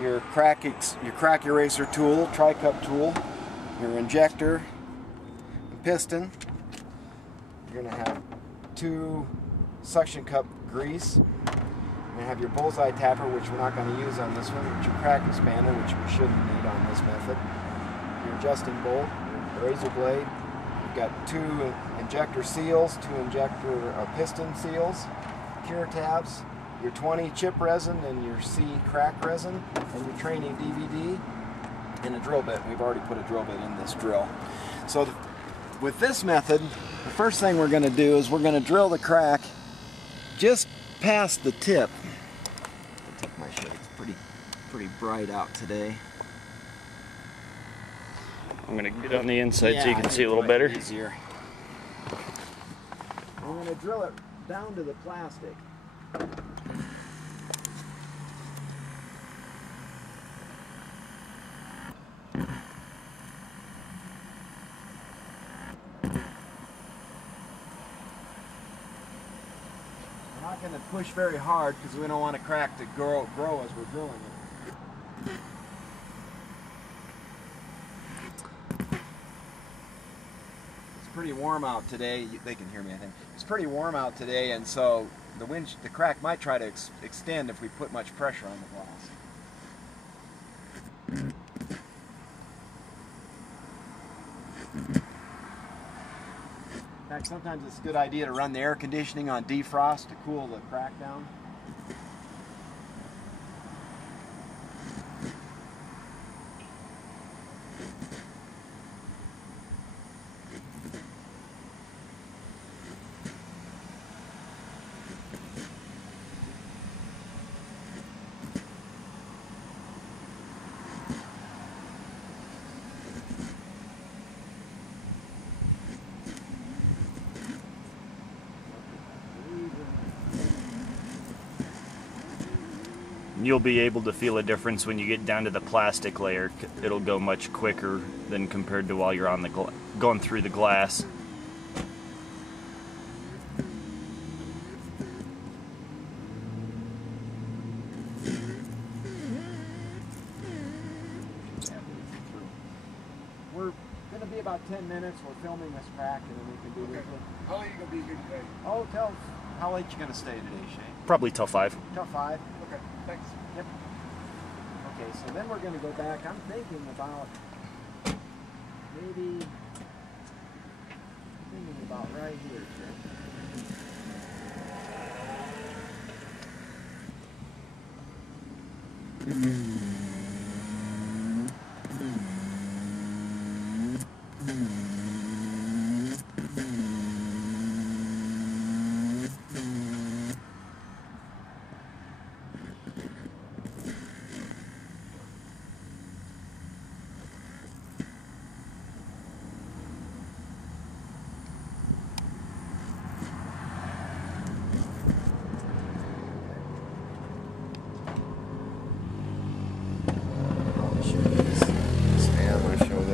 your crack eraser tool, tri-cup tool, your injector, piston. You're going to have 2 suction cup grease. You're going to have your bullseye tapper, which we're not going to use on this one, which your crack expander, which we shouldn't need on this method. Your adjusting bolt, your razor blade. You've got 2 injector seals, 2 injector piston seals, cure tabs, your 20 chip resin and your C crack resin, and your training DVD, and a drill bit. We've already put a drill bit in this drill. So with this method, the first thing we're going to do is we're going to drill the crack just past the tip. I'll take my shade. It's pretty bright out today. I'm going to get on the inside so you can see a little better. Easier. We're going to drill it down to the plastic. We're not going to push very hard because we don't want the crack to grow as we're drilling it. It's pretty warm out today. They can hear me, I think. It's pretty warm out today, and so the crack might try to extend if we put much pressure on the glass. In fact, sometimes it's a good idea to run the air conditioning on defrost to cool the crack down. You'll be able to feel a difference when you get down to the plastic layer. It'll go much quicker than compared to while you're on the going through the glass. We're going to be about 10 minutes. We're filming this crack, and then we can do this. How long are you going to be here today? Oh, how late you going to stay today, Shane? Probably till 5. Till 5. Okay, thanks. Yep. Okay, so then we're going to go back. I'm thinking about maybe right here, Shane.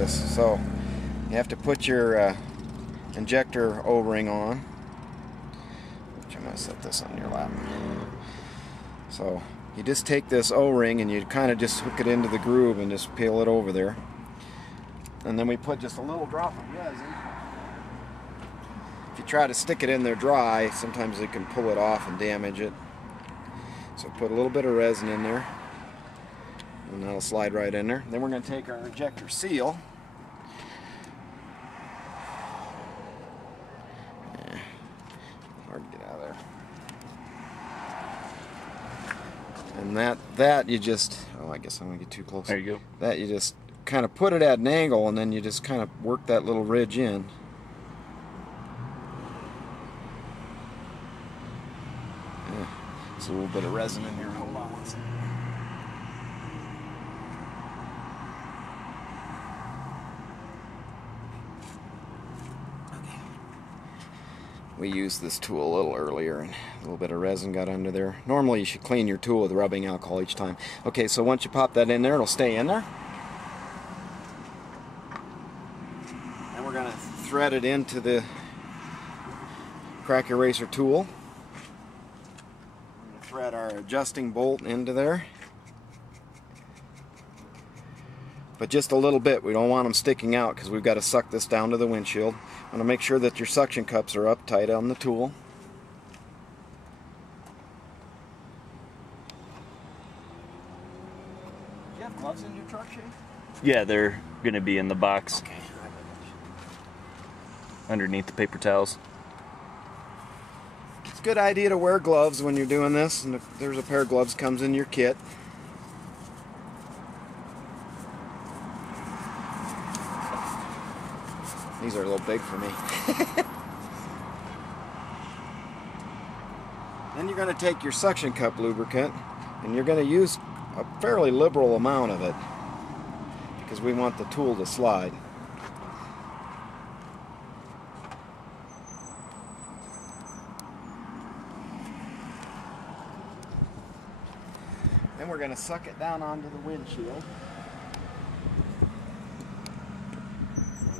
So you have to put your injector O-ring on, which I'm going to set this on your lap. So you just take this O-ring and you kind of just hook it into the groove and just peel it over there. And then we put just a little drop of resin. If you try to stick it in there dry, sometimes it can pull it off and damage it. So put a little bit of resin in there, and that'll slide right in there. Then we're going to take our injector seal. Hard to get out of there. And that you just, oh, I guess I'm going to get too close. There you go. That you just kind of put it at an angle, and then you just kind of work that little ridge in. Yeah. There's a little bit of resin in here. Hold on one second. We used this tool a little earlier and a little bit of resin got under there. Normally you should clean your tool with rubbing alcohol each time. Okay, so once you pop that in there, it'll stay in there. And we're going to thread it into the crack eraser tool. We're going to thread our adjusting bolt into there. But just a little bit. We don't want them sticking out because we've got to suck this down to the windshield. I'm going to make sure that your suction cups are up tight on the tool. Do you have gloves in your truck, Shane? Yeah, they're going to be in the box. Okay. Underneath the paper towels. It's a good idea to wear gloves when you're doing this, and if there's a pair of gloves comes in your kit. These are a little big for me. Then you're going to take your suction cup lubricant and you're going to use a fairly liberal amount of it because we want the tool to slide. Then we're going to suck it down onto the windshield.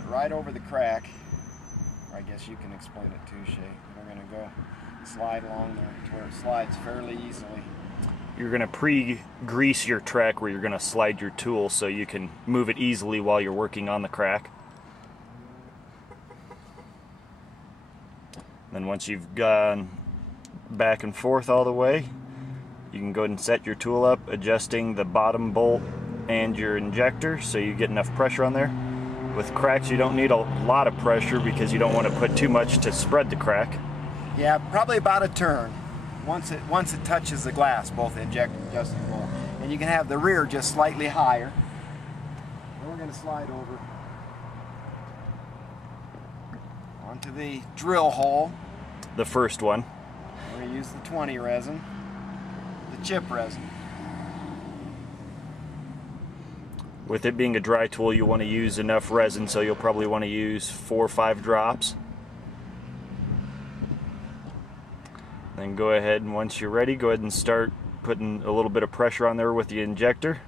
Right over the crack, or I guess you can explain it too, Shay. We're going to go slide along there to where it slides fairly easily. You're going to pre-grease your track where you're going to slide your tool so you can move it easily while you're working on the crack. Then once you've gone back and forth all the way, you can go ahead and set your tool up, adjusting the bottom bolt and your injector so you get enough pressure on there. With cracks, you don't need a lot of pressure because you don't want to put too much to spread the crack. Yeah, probably about a turn. Once it touches the glass, both the injector and adjusting bolt. And you can have the rear just slightly higher. Then we're going to slide over onto the drill hole. The first one. We're going to use the 20 resin, the chip resin. With it being a dry tool, you want to use enough resin, so you'll probably want to use 4 or 5 drops. Then go ahead and once you're ready, go ahead and start putting a little bit of pressure on there with the injector.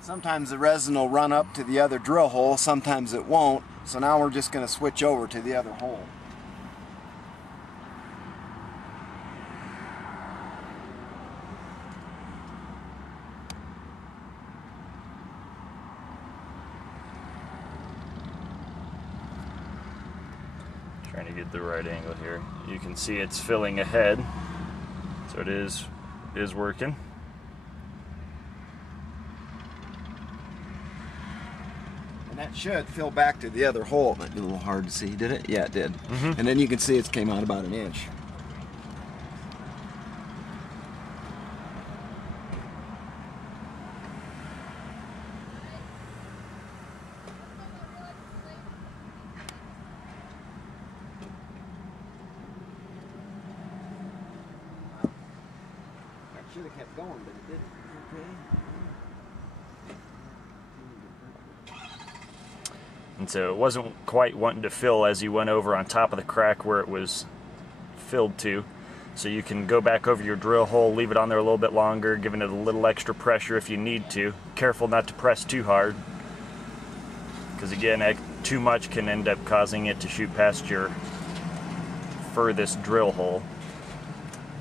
Sometimes the resin will run up to the other drill hole, sometimes it won't. So now we're just going to switch over to the other hole. Trying to get the right angle here. You can see it's filling ahead, so it is working. And that should fill back to the other hole. Might be a little hard to see, did it? Yeah, it did. And then you can see it came out about an inch. That should have kept going, but it didn't. Okay. And so it wasn't quite wanting to fill as you went over on top of the crack where it was filled to. So you can go back over your drill hole, leave it on there a little bit longer, giving it a little extra pressure if you need to. Careful not to press too hard, because again, too much can end up causing it to shoot past your furthest drill hole.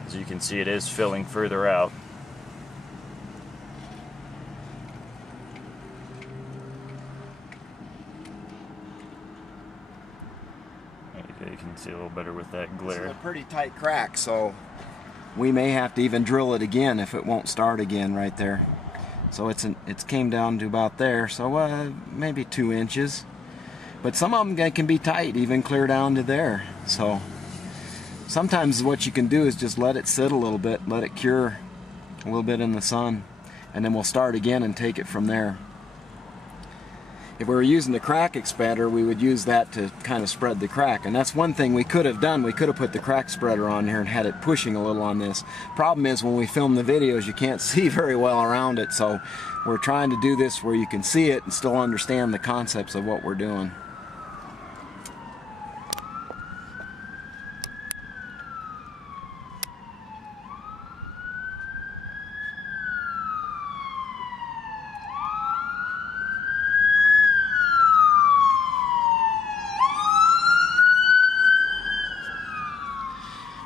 As you can see, it is filling further out. You can see a little better with that glare. This is a pretty tight crack, so we may have to even drill it again if it won't start again right there. So it's came down to about there, so maybe 2 inches. But some of them can be tight, even clear down to there. So sometimes what you can do is just let it sit a little bit, let it cure a little bit in the sun, and then we'll start again and take it from there. If we were using the crack expander, we would use that to kind of spread the crack. And that's one thing we could have done. We could have put the crack spreader on here and had it pushing a little on this. Problem is, when we film the videos, you can't see very well around it. So we're trying to do this where you can see it and still understand the concepts of what we're doing.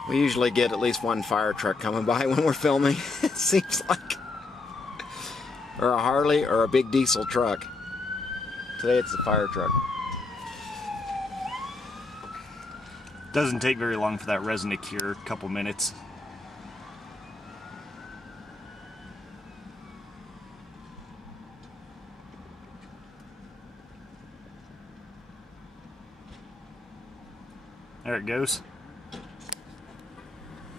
We usually get at least one fire truck coming by when we're filming, it seems like. Or a Harley or a big diesel truck. Today it's a fire truck. Doesn't take very long for that resin to cure, a couple minutes. There it goes.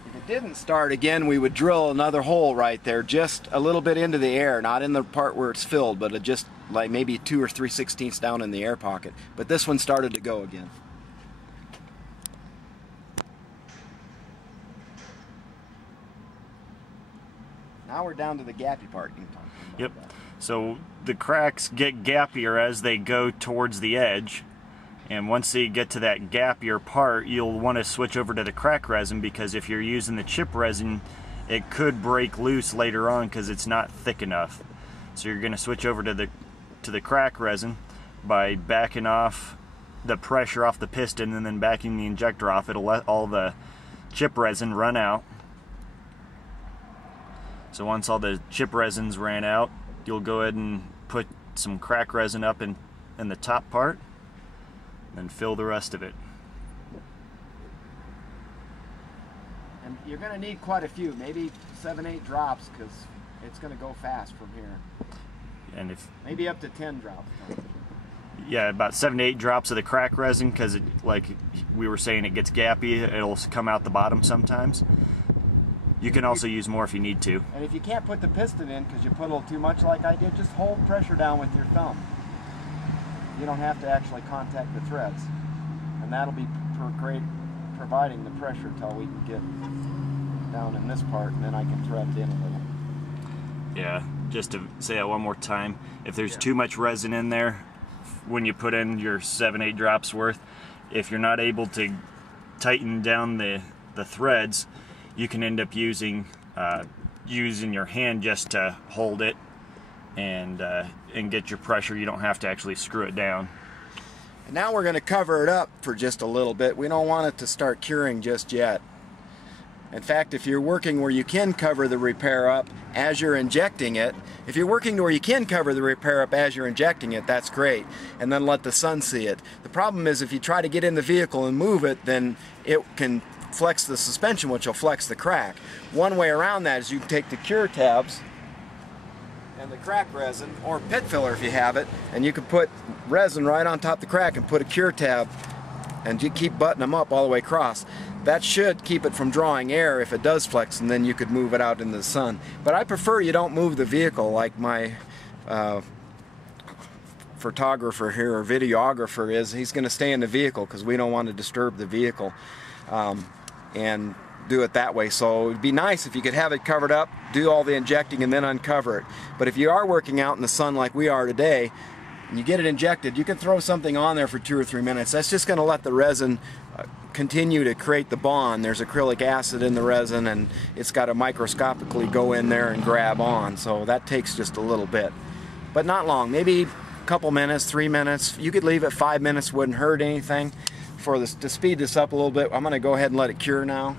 If it didn't start again, we would drill another hole right there, just a little bit into the air, not in the part where it's filled, but just like maybe 2 or 3/16 down in the air pocket. But this one started to go again. Now we're down to the gappy part. You can talk about Yep. that. So the cracks get gappier as they go towards the edge. And once you get to that gappier part, you'll want to switch over to the crack resin, because if you're using the chip resin, it could break loose later on because it's not thick enough. So you're going to switch over to the crack resin by backing off the pressure off the piston and then backing the injector off. It'll let all the chip resin run out. So once all the chip resins ran out, you'll go ahead and put some crack resin up in the top part, and fill the rest of it. And you're going to need quite a few, maybe 7-8 drops, because it's going to go fast from here. And if Maybe up to 10 drops. yeah, about 7 to 8 drops of the crack resin, because like we were saying, it gets gappy. It'll come out the bottom sometimes. You can also use more if you need to. And if you can't put the piston in because you put a little too much like I did, just hold pressure down with your thumb. You don't have to actually contact the threads. And that'll be providing the pressure till we can get down in this part, and then I can thread it in a little. Yeah, just to say that one more time, if there's too much resin in there when you put in your 7-8 drops worth, if you're not able to tighten down the threads, you can end up using your hand just to hold it and get your pressure. You don't have to actually screw it down. And now we're going to cover it up for just a little bit. We don't want it to start curing just yet. In fact, if you're working where you can cover the repair up as you're injecting it, if you're working to where you can cover the repair up as you're injecting it, that's great. And then let the sun see it. The problem is if you try to get in the vehicle and move it, then it can flex the suspension, which will flex the crack. One way around that is you can take the cure tabs and the crack resin, or pit filler if you have it, and you can put resin right on top of the crack and put a cure tab, and you keep buttoning them up all the way across. That should keep it from drawing air if it does flex, and then you could move it out into the sun. But I prefer you don't move the vehicle like my photographer here, or videographer is. He's going to stay in the vehicle because we don't want to disturb the vehicle and do it that way. So it'd be nice if you could have it covered up, do all the injecting, and then uncover it. But if you are working out in the sun like we are today, and you get it injected, you can throw something on there for 2 or 3 minutes. That's just going to let the resin continue to create the bond. There's acrylic acid in the resin, and it's got to microscopically go in there and grab on. So that takes just a little bit, but not long. Maybe a couple minutes, 3 minutes. You could leave it 5 minutes, wouldn't hurt anything. For this, to speed this up a little bit, I'm going to go ahead and let it cure now.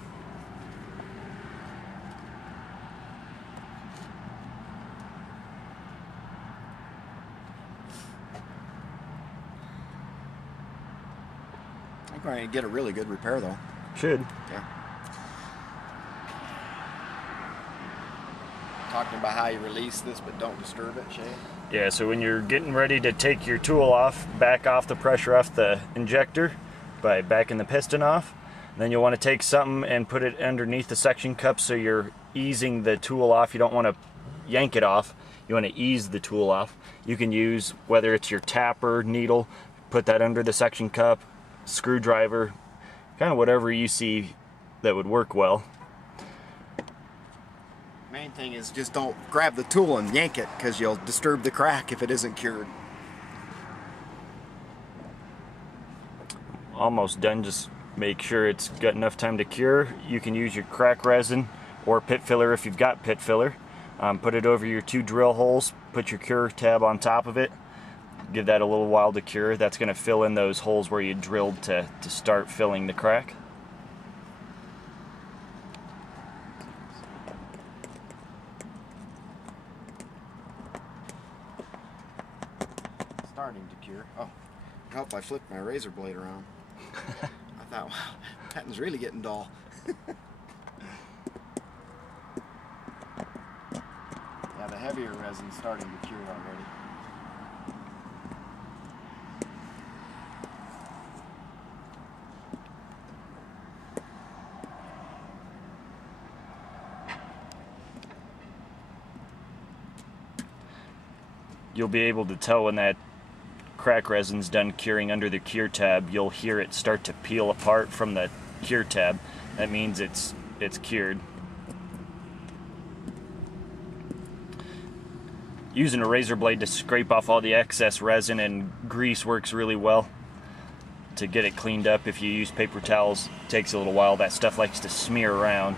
I'm going to get a really good repair though. Should. Yeah. Talking about how you release this but don't disturb it, Shay. Yeah, so when you're getting ready to take your tool off, back off the pressure off the injector by backing the piston off. Then you'll want to take something and put it underneath the suction cup so you're easing the tool off. You don't want to yank it off. You want to ease the tool off. You can use, whether it's your tapper, needle, put that under the suction cup, screwdriver, kind of whatever you see that would work well. Main thing is just don't grab the tool and yank it, because you'll disturb the crack if it isn't cured. Almost done. Just make sure it's got enough time to cure. You can use your crack resin or pit filler if you've got pit filler. Put it over your 2 drill holes, put your cure tab on top of it, give that a little while to cure. That's going to fill in those holes where you drilled to start filling the crack. Starting to cure. Oh, it helped I flipped my razor blade around. I thought, wow, that one's really getting dull. Yeah, the heavier resin's starting to cure already. You'll be able to tell when that crack resin's done curing under the cure tab. You'll hear it start to peel apart from the cure tab. That means it's cured. Using a razor blade to scrape off all the excess resin and grease works really well to get it cleaned up. If you use paper towels, it takes a little while. That stuff likes to smear around.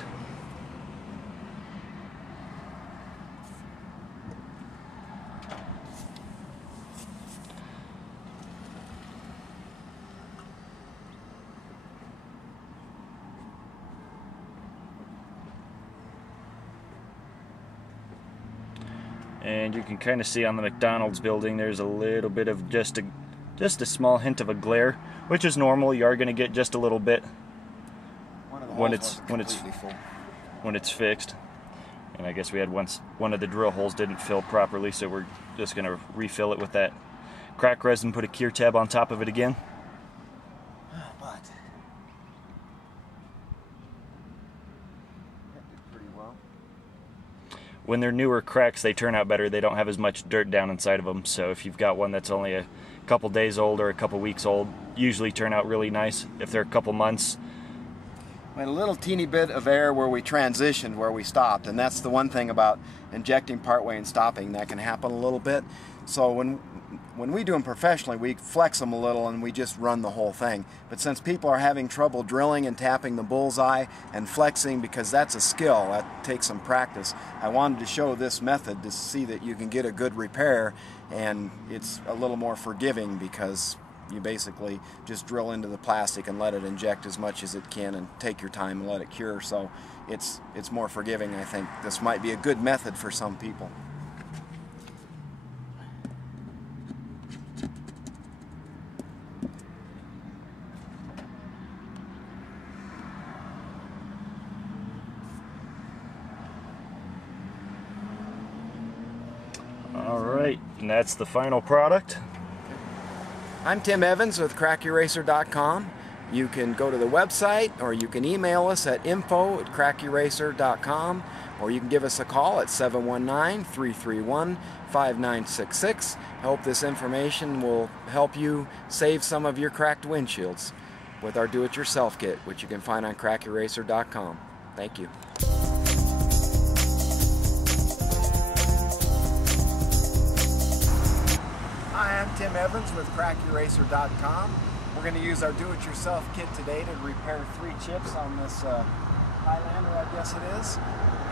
And you can kind of see on the McDonald's building there's a little bit of just a small hint of a glare, which is normal. You are going to get just a little bit when it's fixed. And I guess we had one of the drill holes didn't fill properly, so we're just going to refill it with that crack resin, put a cure tab on top of it again. But that did pretty well. When they're newer cracks, they turn out better. They don't have as much dirt down inside of them. So if you've got one that's only a couple days old or a couple weeks old, usually turn out really nice. If they're a couple months, We had a little teeny bit of air where we transitioned, where we stopped, and that's the one thing about injecting partway and stopping. That can happen a little bit. So when we do them professionally, we flex them a little and we just run the whole thing. But since people are having trouble drilling and tapping the bullseye and flexing, because that's a skill, that takes some practice, I wanted to show this method to see that you can get a good repair, and it's a little more forgiving because you basically just drill into the plastic and let it inject as much as it can and take your time and let it cure. So it's more forgiving. I think this might be a good method for some people. All right, and that's the final product. I'm Tim Evans with CrackEraser.com. You can go to the website, or you can email us at info@CrackEraser.com, or you can give us a call at 719-331-5966. I hope this information will help you save some of your cracked windshields with our do-it-yourself kit, which you can find on CrackEraser.com. Thank you. Hi, I'm Tim Evans with CrackEraser.com. We're going to use our do-it-yourself kit today to repair 3 chips on this Highlander, I guess it is.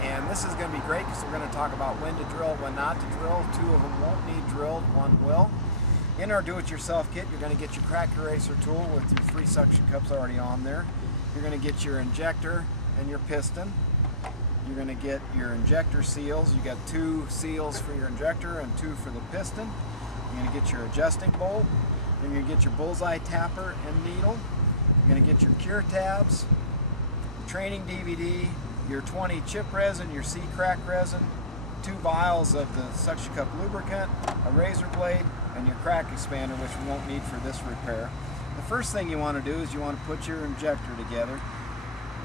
And this is going to be great because we're going to talk about when to drill, when not to drill. 2 of them won't need drilled, 1 will. In our do-it-yourself kit, you're going to get your crack eraser tool with your 3 suction cups already on there. You're going to get your injector and your piston. You're going to get your injector seals. You got 2 seals for your injector and 2 for the piston. You're going to get your adjusting bolt. You're going to get your bullseye tapper and needle. You're going to get your cure tabs, your training DVD, your 20 chip resin, your C-crack resin, 2 vials of the suction cup lubricant, a razor blade, and your crack expander, which we won't need for this repair. The first thing you want to do is you want to put your injector together.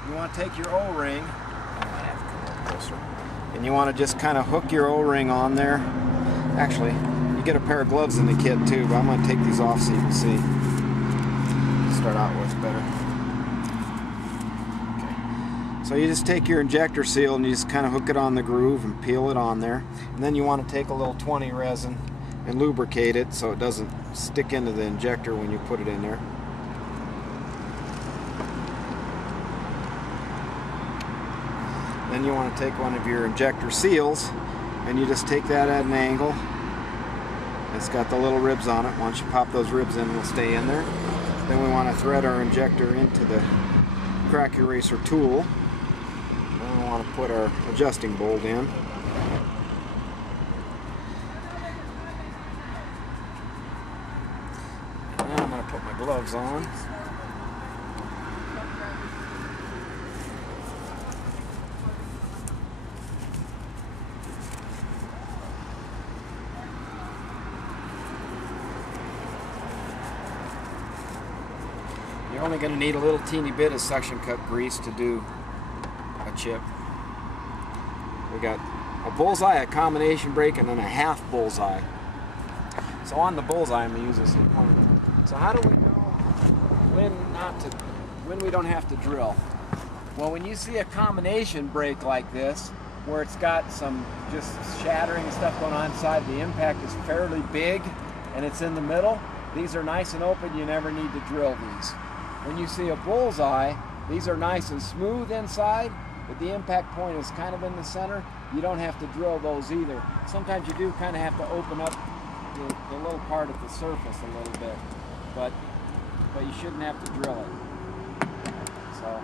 You want to take your O-ring, and you want to just kind of hook your O-ring on there. Actually, you get a pair of gloves in the kit too, but I'm going to take these off so you can see. Start out with better. Okay. So you just take your injector seal and you just kind of hook it on the groove and peel it on there. And then you want to take a little 20 resin and lubricate it so it doesn't stick into the injector when you put it in there. Then you want to take one of your injector seals and you just take that at an angle. It's got the little ribs on it. Once you pop those ribs in, it'll stay in there. Then we want to thread our injector into the crack eraser tool. Then we want to put our adjusting bolt in. And then I'm going to put my gloves on. You're only going to need a little teeny bit of suction cup grease to do a chip. We got a bullseye, a combination break, and then a half bullseye. So on the bullseye, I'm going to use this pointer. So how do we know when we don't have to drill? Well, when you see a combination break like this, where it's got some just shattering and stuff going on inside, the impact is fairly big, and it's in the middle, these are nice and open, you never need to drill these. When you see a bullseye, these are nice and smooth inside, but the impact point is kind of in the center. You don't have to drill those either. Sometimes you do kind of have to open up the little part of the surface a little bit, but you shouldn't have to drill it. So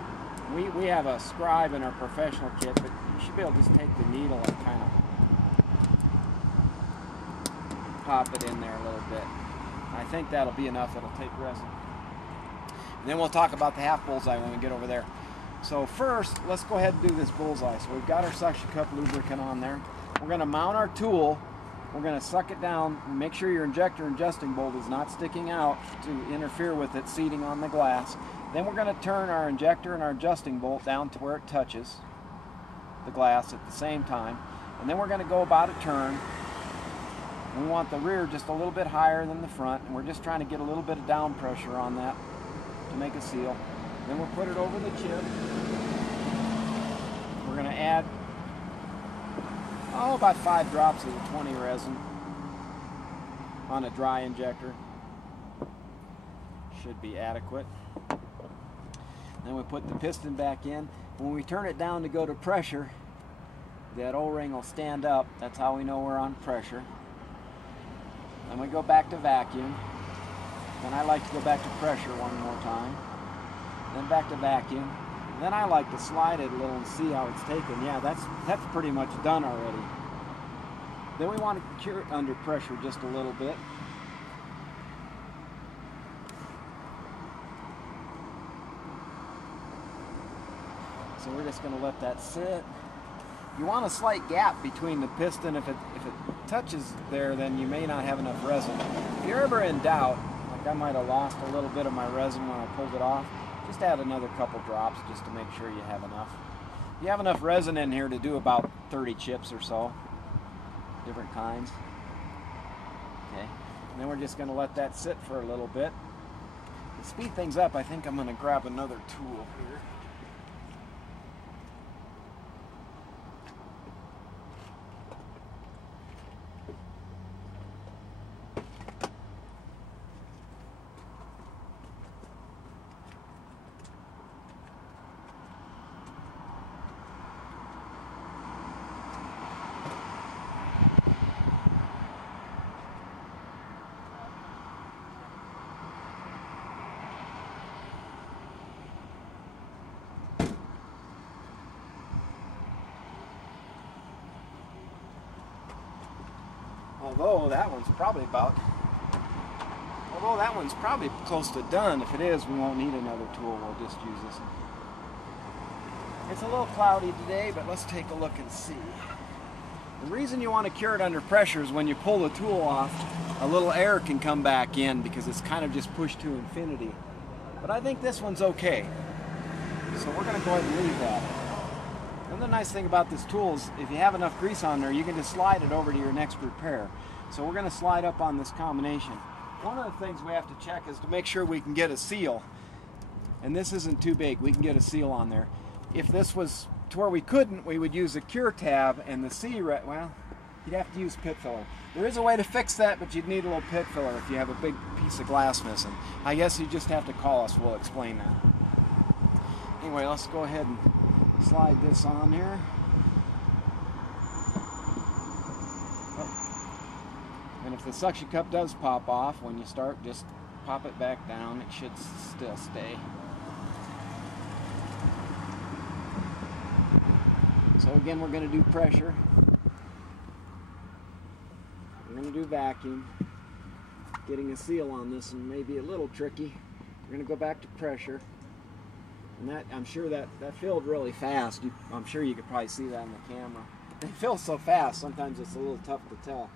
we have a scribe in our professional kit, but you should be able to just take the needle and kind of pop it in there a little bit. I think that'll be enough. It'll take resin. And then we'll talk about the half bullseye when we get over there. So first, let's go ahead and do this bullseye. So we've got our suction cup lubricant on there. We're going to mount our tool. We're going to suck it down. Make sure your injector and adjusting bolt is not sticking out to interfere with it seating on the glass. Then we're going to turn our injector and our adjusting bolt down to where it touches the glass at the same time. And then we're going to go about a turn. We want the rear just a little bit higher than the front, and we're just trying to get a little bit of down pressure on that to make a seal. Then we'll put it over the chip. We're going to add about 5 drops of the 20 resin on a dry injector. Should be adequate. Then we put the piston back in. When we turn it down to go to pressure, that O-ring will stand up. That's how we know we're on pressure. Then we go back to vacuum. Then I like to go back to pressure one more time. Then back to vacuum. Then I like to slide it a little and see how it's taken. Yeah, that's pretty much done already. Then we want to cure it under pressure just a little bit. So we're just going to let that sit. You want a slight gap between the piston. If it touches there, then you may not have enough resin. If you're ever in doubt, like I might have lost a little bit of my resin when I pulled it off, just add another couple drops just to make sure you have enough. You have enough resin in here to do about 30 chips or so, different kinds. Okay, and then we're just going to let that sit for a little bit. To speed things up, I think I'm going to grab another tool here. Although that one's probably close to done. If it is, we won't need another tool. We'll just use this one. It's a little cloudy today, but let's take a look and see. The reason you want to cure it under pressure is when you pull the tool off, a little air can come back in because it's kind of just pushed to infinity. But I think this one's okay. So we're going to go ahead and leave that. Another nice thing about this tool is if you have enough grease on there, you can just slide it over to your next repair. So we're going to slide up on this combination. One of the things we have to check is to make sure we can get a seal. And this isn't too big. We can get a seal on there. If this was to where we couldn't, we would use a cure tab and the well, you'd have to use pit filler. There is a way to fix that, but you'd need a little pit filler if you have a big piece of glass missing. I guess you just have to call us. We'll explain that. Anyway, let's go ahead and slide this on here. And if the suction cup does pop off when you start, just pop it back down. It should still stay. So again, we're going to do pressure. We're going to do vacuum. Getting a seal on this one may be a little tricky. We're going to go back to pressure. And that, I'm sure that filled really fast. I'm sure you could probably see that on the camera. It fills so fast, sometimes it's a little tough to tell.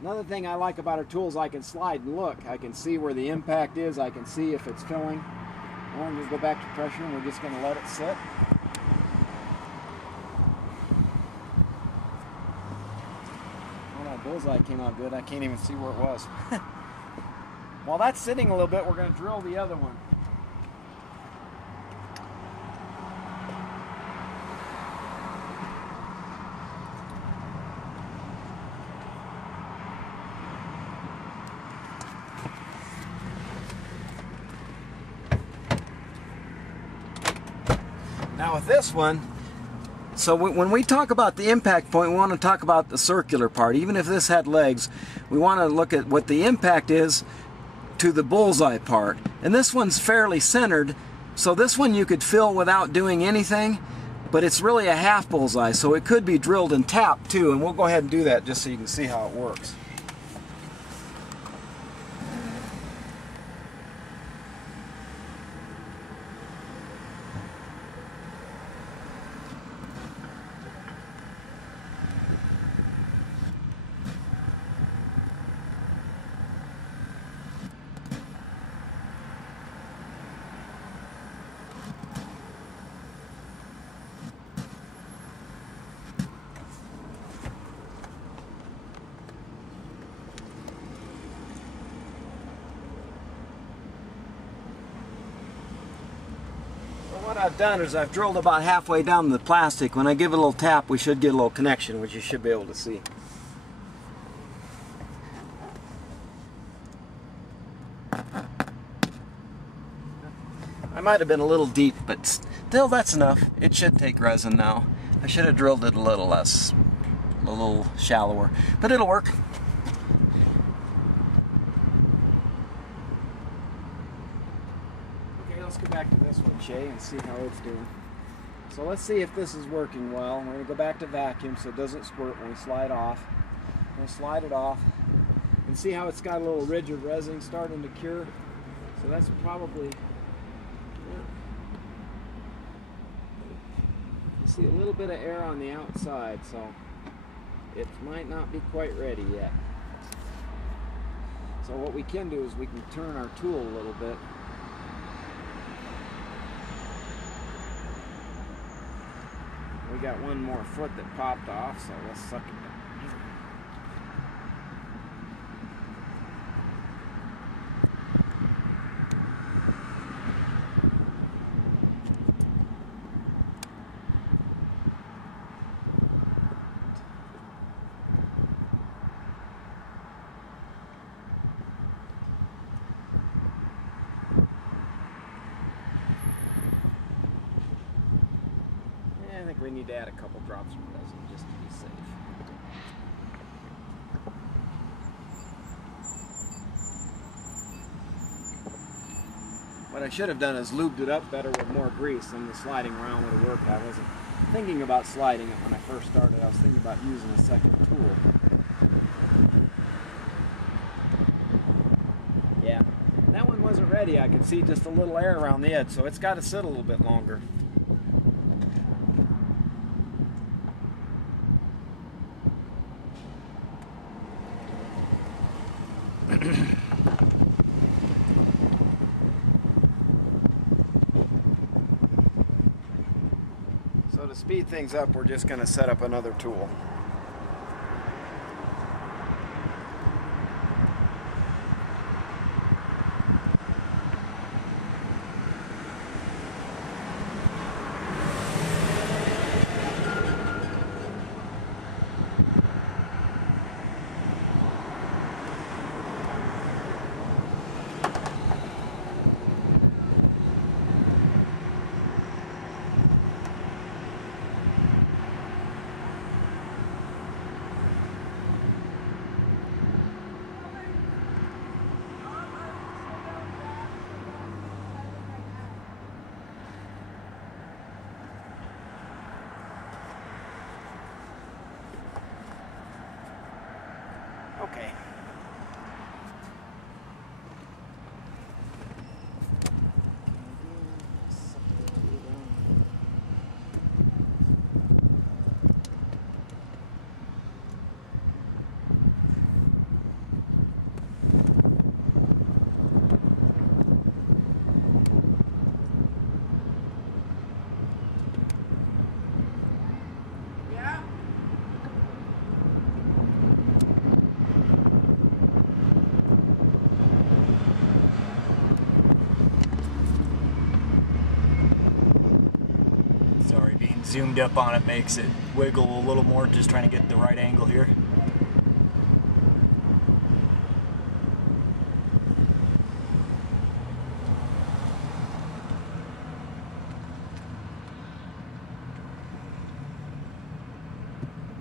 Another thing I like about our tools, I can slide and look. I can see where the impact is. I can see if it's filling. And we're going to go back to pressure and we're just going to let it sit. Well, that bullseye came out good. I can't even see where it was. While that's sitting a little bit, we're going to drill the other one. Now with this one, so when we talk about the impact point, we want to talk about the circular part. Even if this had legs, we want to look at what the impact is to the bullseye part. And this one's fairly centered, so this one you could fill without doing anything, but it's really a half bullseye, so it could be drilled and tapped too, and we'll go ahead and do that just so you can see how it works. I've done is I've drilled about halfway down the plastic. When I give it a little tap, we should get a little connection, which you should be able to see. I might have been a little deep, but still that's enough. It should take resin now. I should have drilled it a little less, a little shallower, but it'll work. Okay, let's go back to this one, Shay, and see how it's doing. So let's see if this is working well. We're going to go back to vacuum so it doesn't squirt when we slide off. I'm going to slide it off and see how it's got a little ridge of resin starting to cure. So that's probably... see a little bit of air on the outside, so it might not be quite ready yet. So what we can do is we can turn our tool a little bit. We got one more foot that popped off, so let's suck it down. I think we need to add a couple drops of resin just to be safe. What I should have done is lubed it up better with more grease, and the sliding around would have worked. I wasn't thinking about sliding it when I first started. I was thinking about using a second tool. Yeah, that one wasn't ready. I could see just a little air around the edge, so it's got to sit a little bit longer. So to speed things up, we're just going to set up another tool. Okay. Sorry, being zoomed up on it makes it wiggle a little more, just trying to get the right angle here.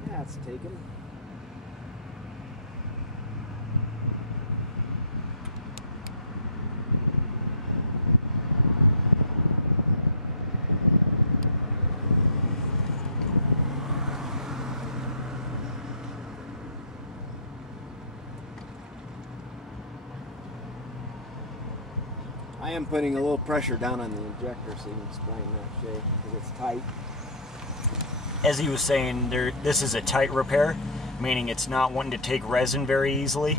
Yeah, it's taken. I am putting a little pressure down on the injector so you can explain that, Shay, because it's tight. As he was saying, this is a tight repair, meaning it's not wanting to take resin very easily.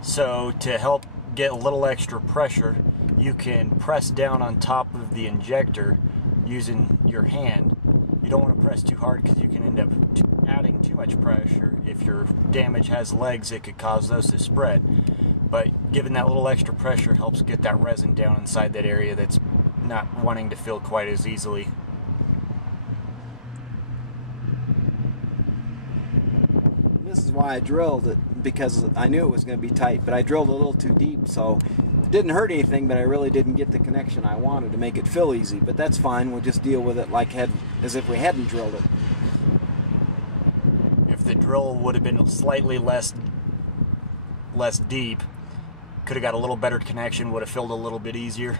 So to help get a little extra pressure, you can press down on top of the injector using your hand. You don't want to press too hard because you can end up adding too much pressure. If your damage has legs, it could cause those to spread. But giving that little extra pressure helps get that resin down inside that area that's not wanting to fill quite as easily. This is why I drilled it, because I knew it was going to be tight, but I drilled a little too deep, so it didn't hurt anything, but I really didn't get the connection I wanted to make it fill easy. But that's fine, we'll just deal with it as if we hadn't drilled it. If the drill would have been slightly less deep, could have got a little better connection, would have filled a little bit easier.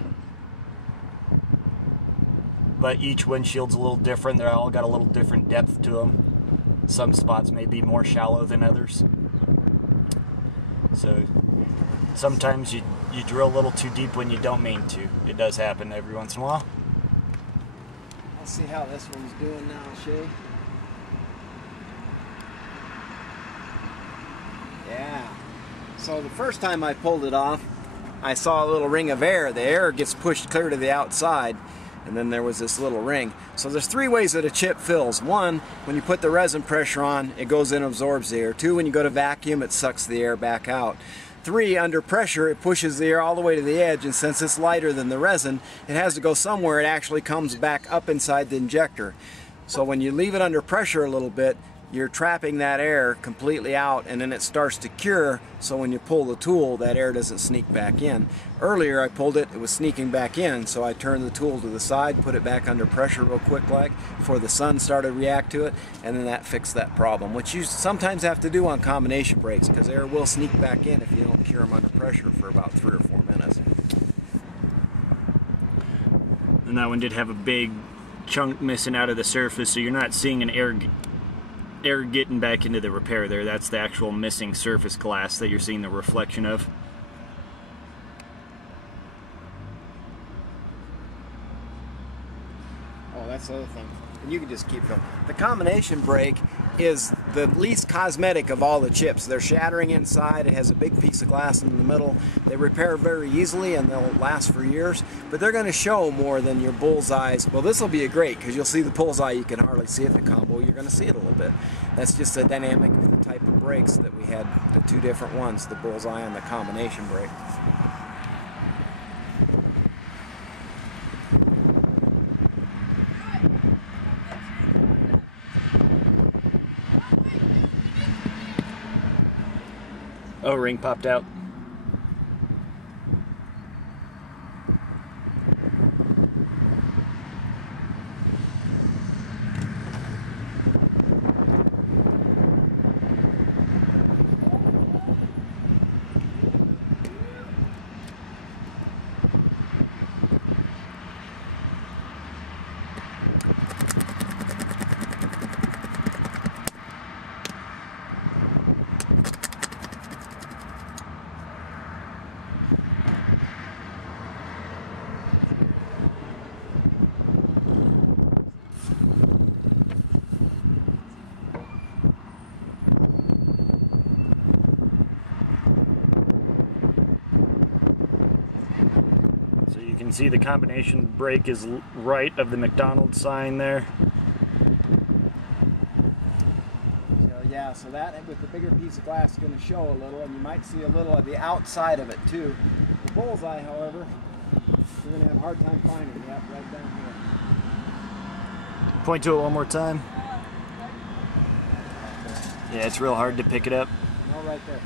But each windshield's a little different. They're all got a little different depth to them. Some spots may be more shallow than others. So sometimes you drill a little too deep when you don't mean to. It does happen every once in a while. Let's see how this one's doing now, Shay. Yeah. So the first time I pulled it off, I saw a little ring of air. The air gets pushed clear to the outside, and then there was this little ring. So there's three ways that a chip fills. One, when you put the resin pressure on, it goes in and absorbs the air. Two, when you go to vacuum, it sucks the air back out. Three, under pressure, it pushes the air all the way to the edge, and since it's lighter than the resin, it has to go somewhere. It actually comes back up inside the injector. So when you leave it under pressure a little bit, you're trapping that air completely out, and then it starts to cure, so when you pull the tool, that air doesn't sneak back in. Earlier I pulled it, it was sneaking back in, so I turned the tool to the side, put it back under pressure real quick before the sun started to react to it, and then that fixed that problem, which you sometimes have to do on combination brakes, because air will sneak back in if you don't cure them under pressure for about 3 or 4 minutes. And that one did have a big chunk missing out of the surface, so you're not seeing an air getting back into the repair there. That's the actual missing surface glass that you're seeing the reflection of. Oh, that's the other thing. And you can just keep going. The combination brake is the least cosmetic of all the chips. They're shattering inside. It has a big piece of glass in the middle. They repair very easily and they'll last for years, but they're going to show more than your bullseyes. Well, this will be great because you'll see the bullseye. You can hardly see it. The combo, you're going to see it a little bit. That's just the dynamic of the type of brakes that we had, the two different ones, the bullseye and the combination brake. Oh, ring popped out. You can see the combination brake is right of the McDonald's sign there. So yeah, so that with the bigger piece of glass is going to show a little, and you might see a little of the outside of it too. The bullseye, however, you're going to have a hard time finding. Yep, right down here. Point to it one more time. Yeah, it's real hard to pick it up. No, right there.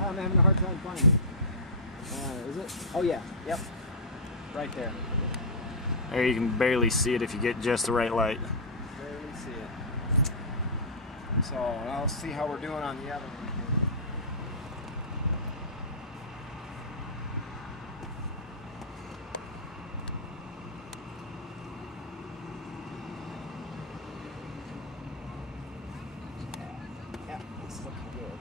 I'm having a hard time finding it. Is it? Oh yeah, yep. Right there. There, you can barely see it if you get just the right light. Barely see it. So I'll see how we're doing on the other one. Yeah, it's looking good.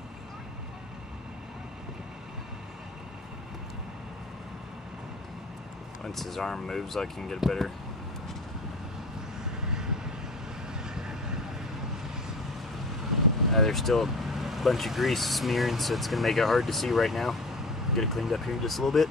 Once his arm moves, I can get better. There's still a bunch of grease smearing, so it's going to make it hard to see right now. Get it cleaned up here in just a little bit.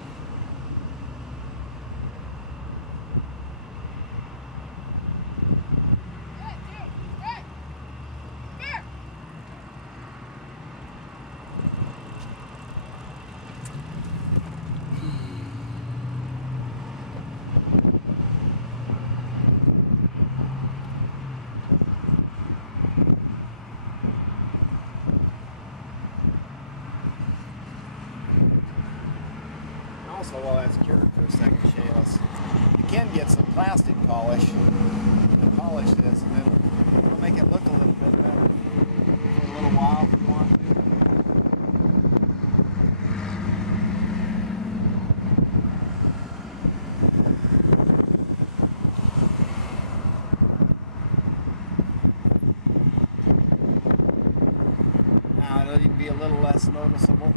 that's cured for a second, Shayla's. You can get some plastic polish and polish this, and it'll make it look a little bit better for a little while if you want to. Now it'll be a little less noticeable.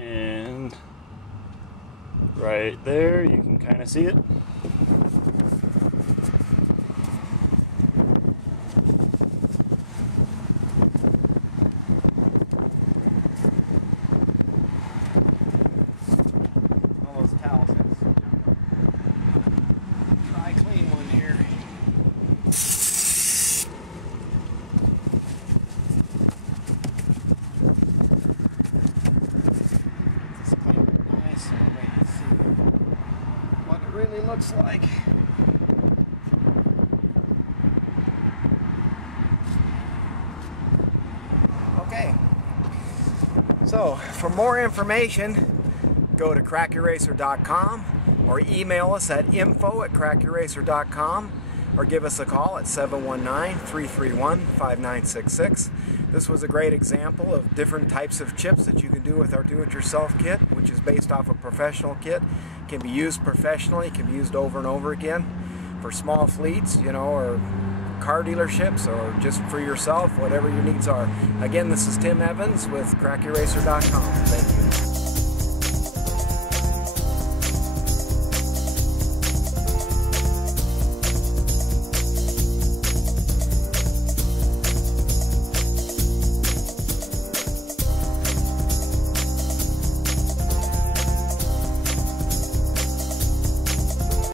And right there, you can kind of see it. All those towels. Try clean one here. Really looks like. Okay, so for more information, go to crackeracer.com or email us at info@crackeracer.com or give us a call at 719-331-5966. This was a great example of different types of chips that you can do with our do-it-yourself kit, which is based off a professional kit. Can be used professionally, can be used over and over again for small fleets, you know, or car dealerships, or just for yourself, whatever your needs are. Again, this is Tim Evans with crackeracer.com. Thank you.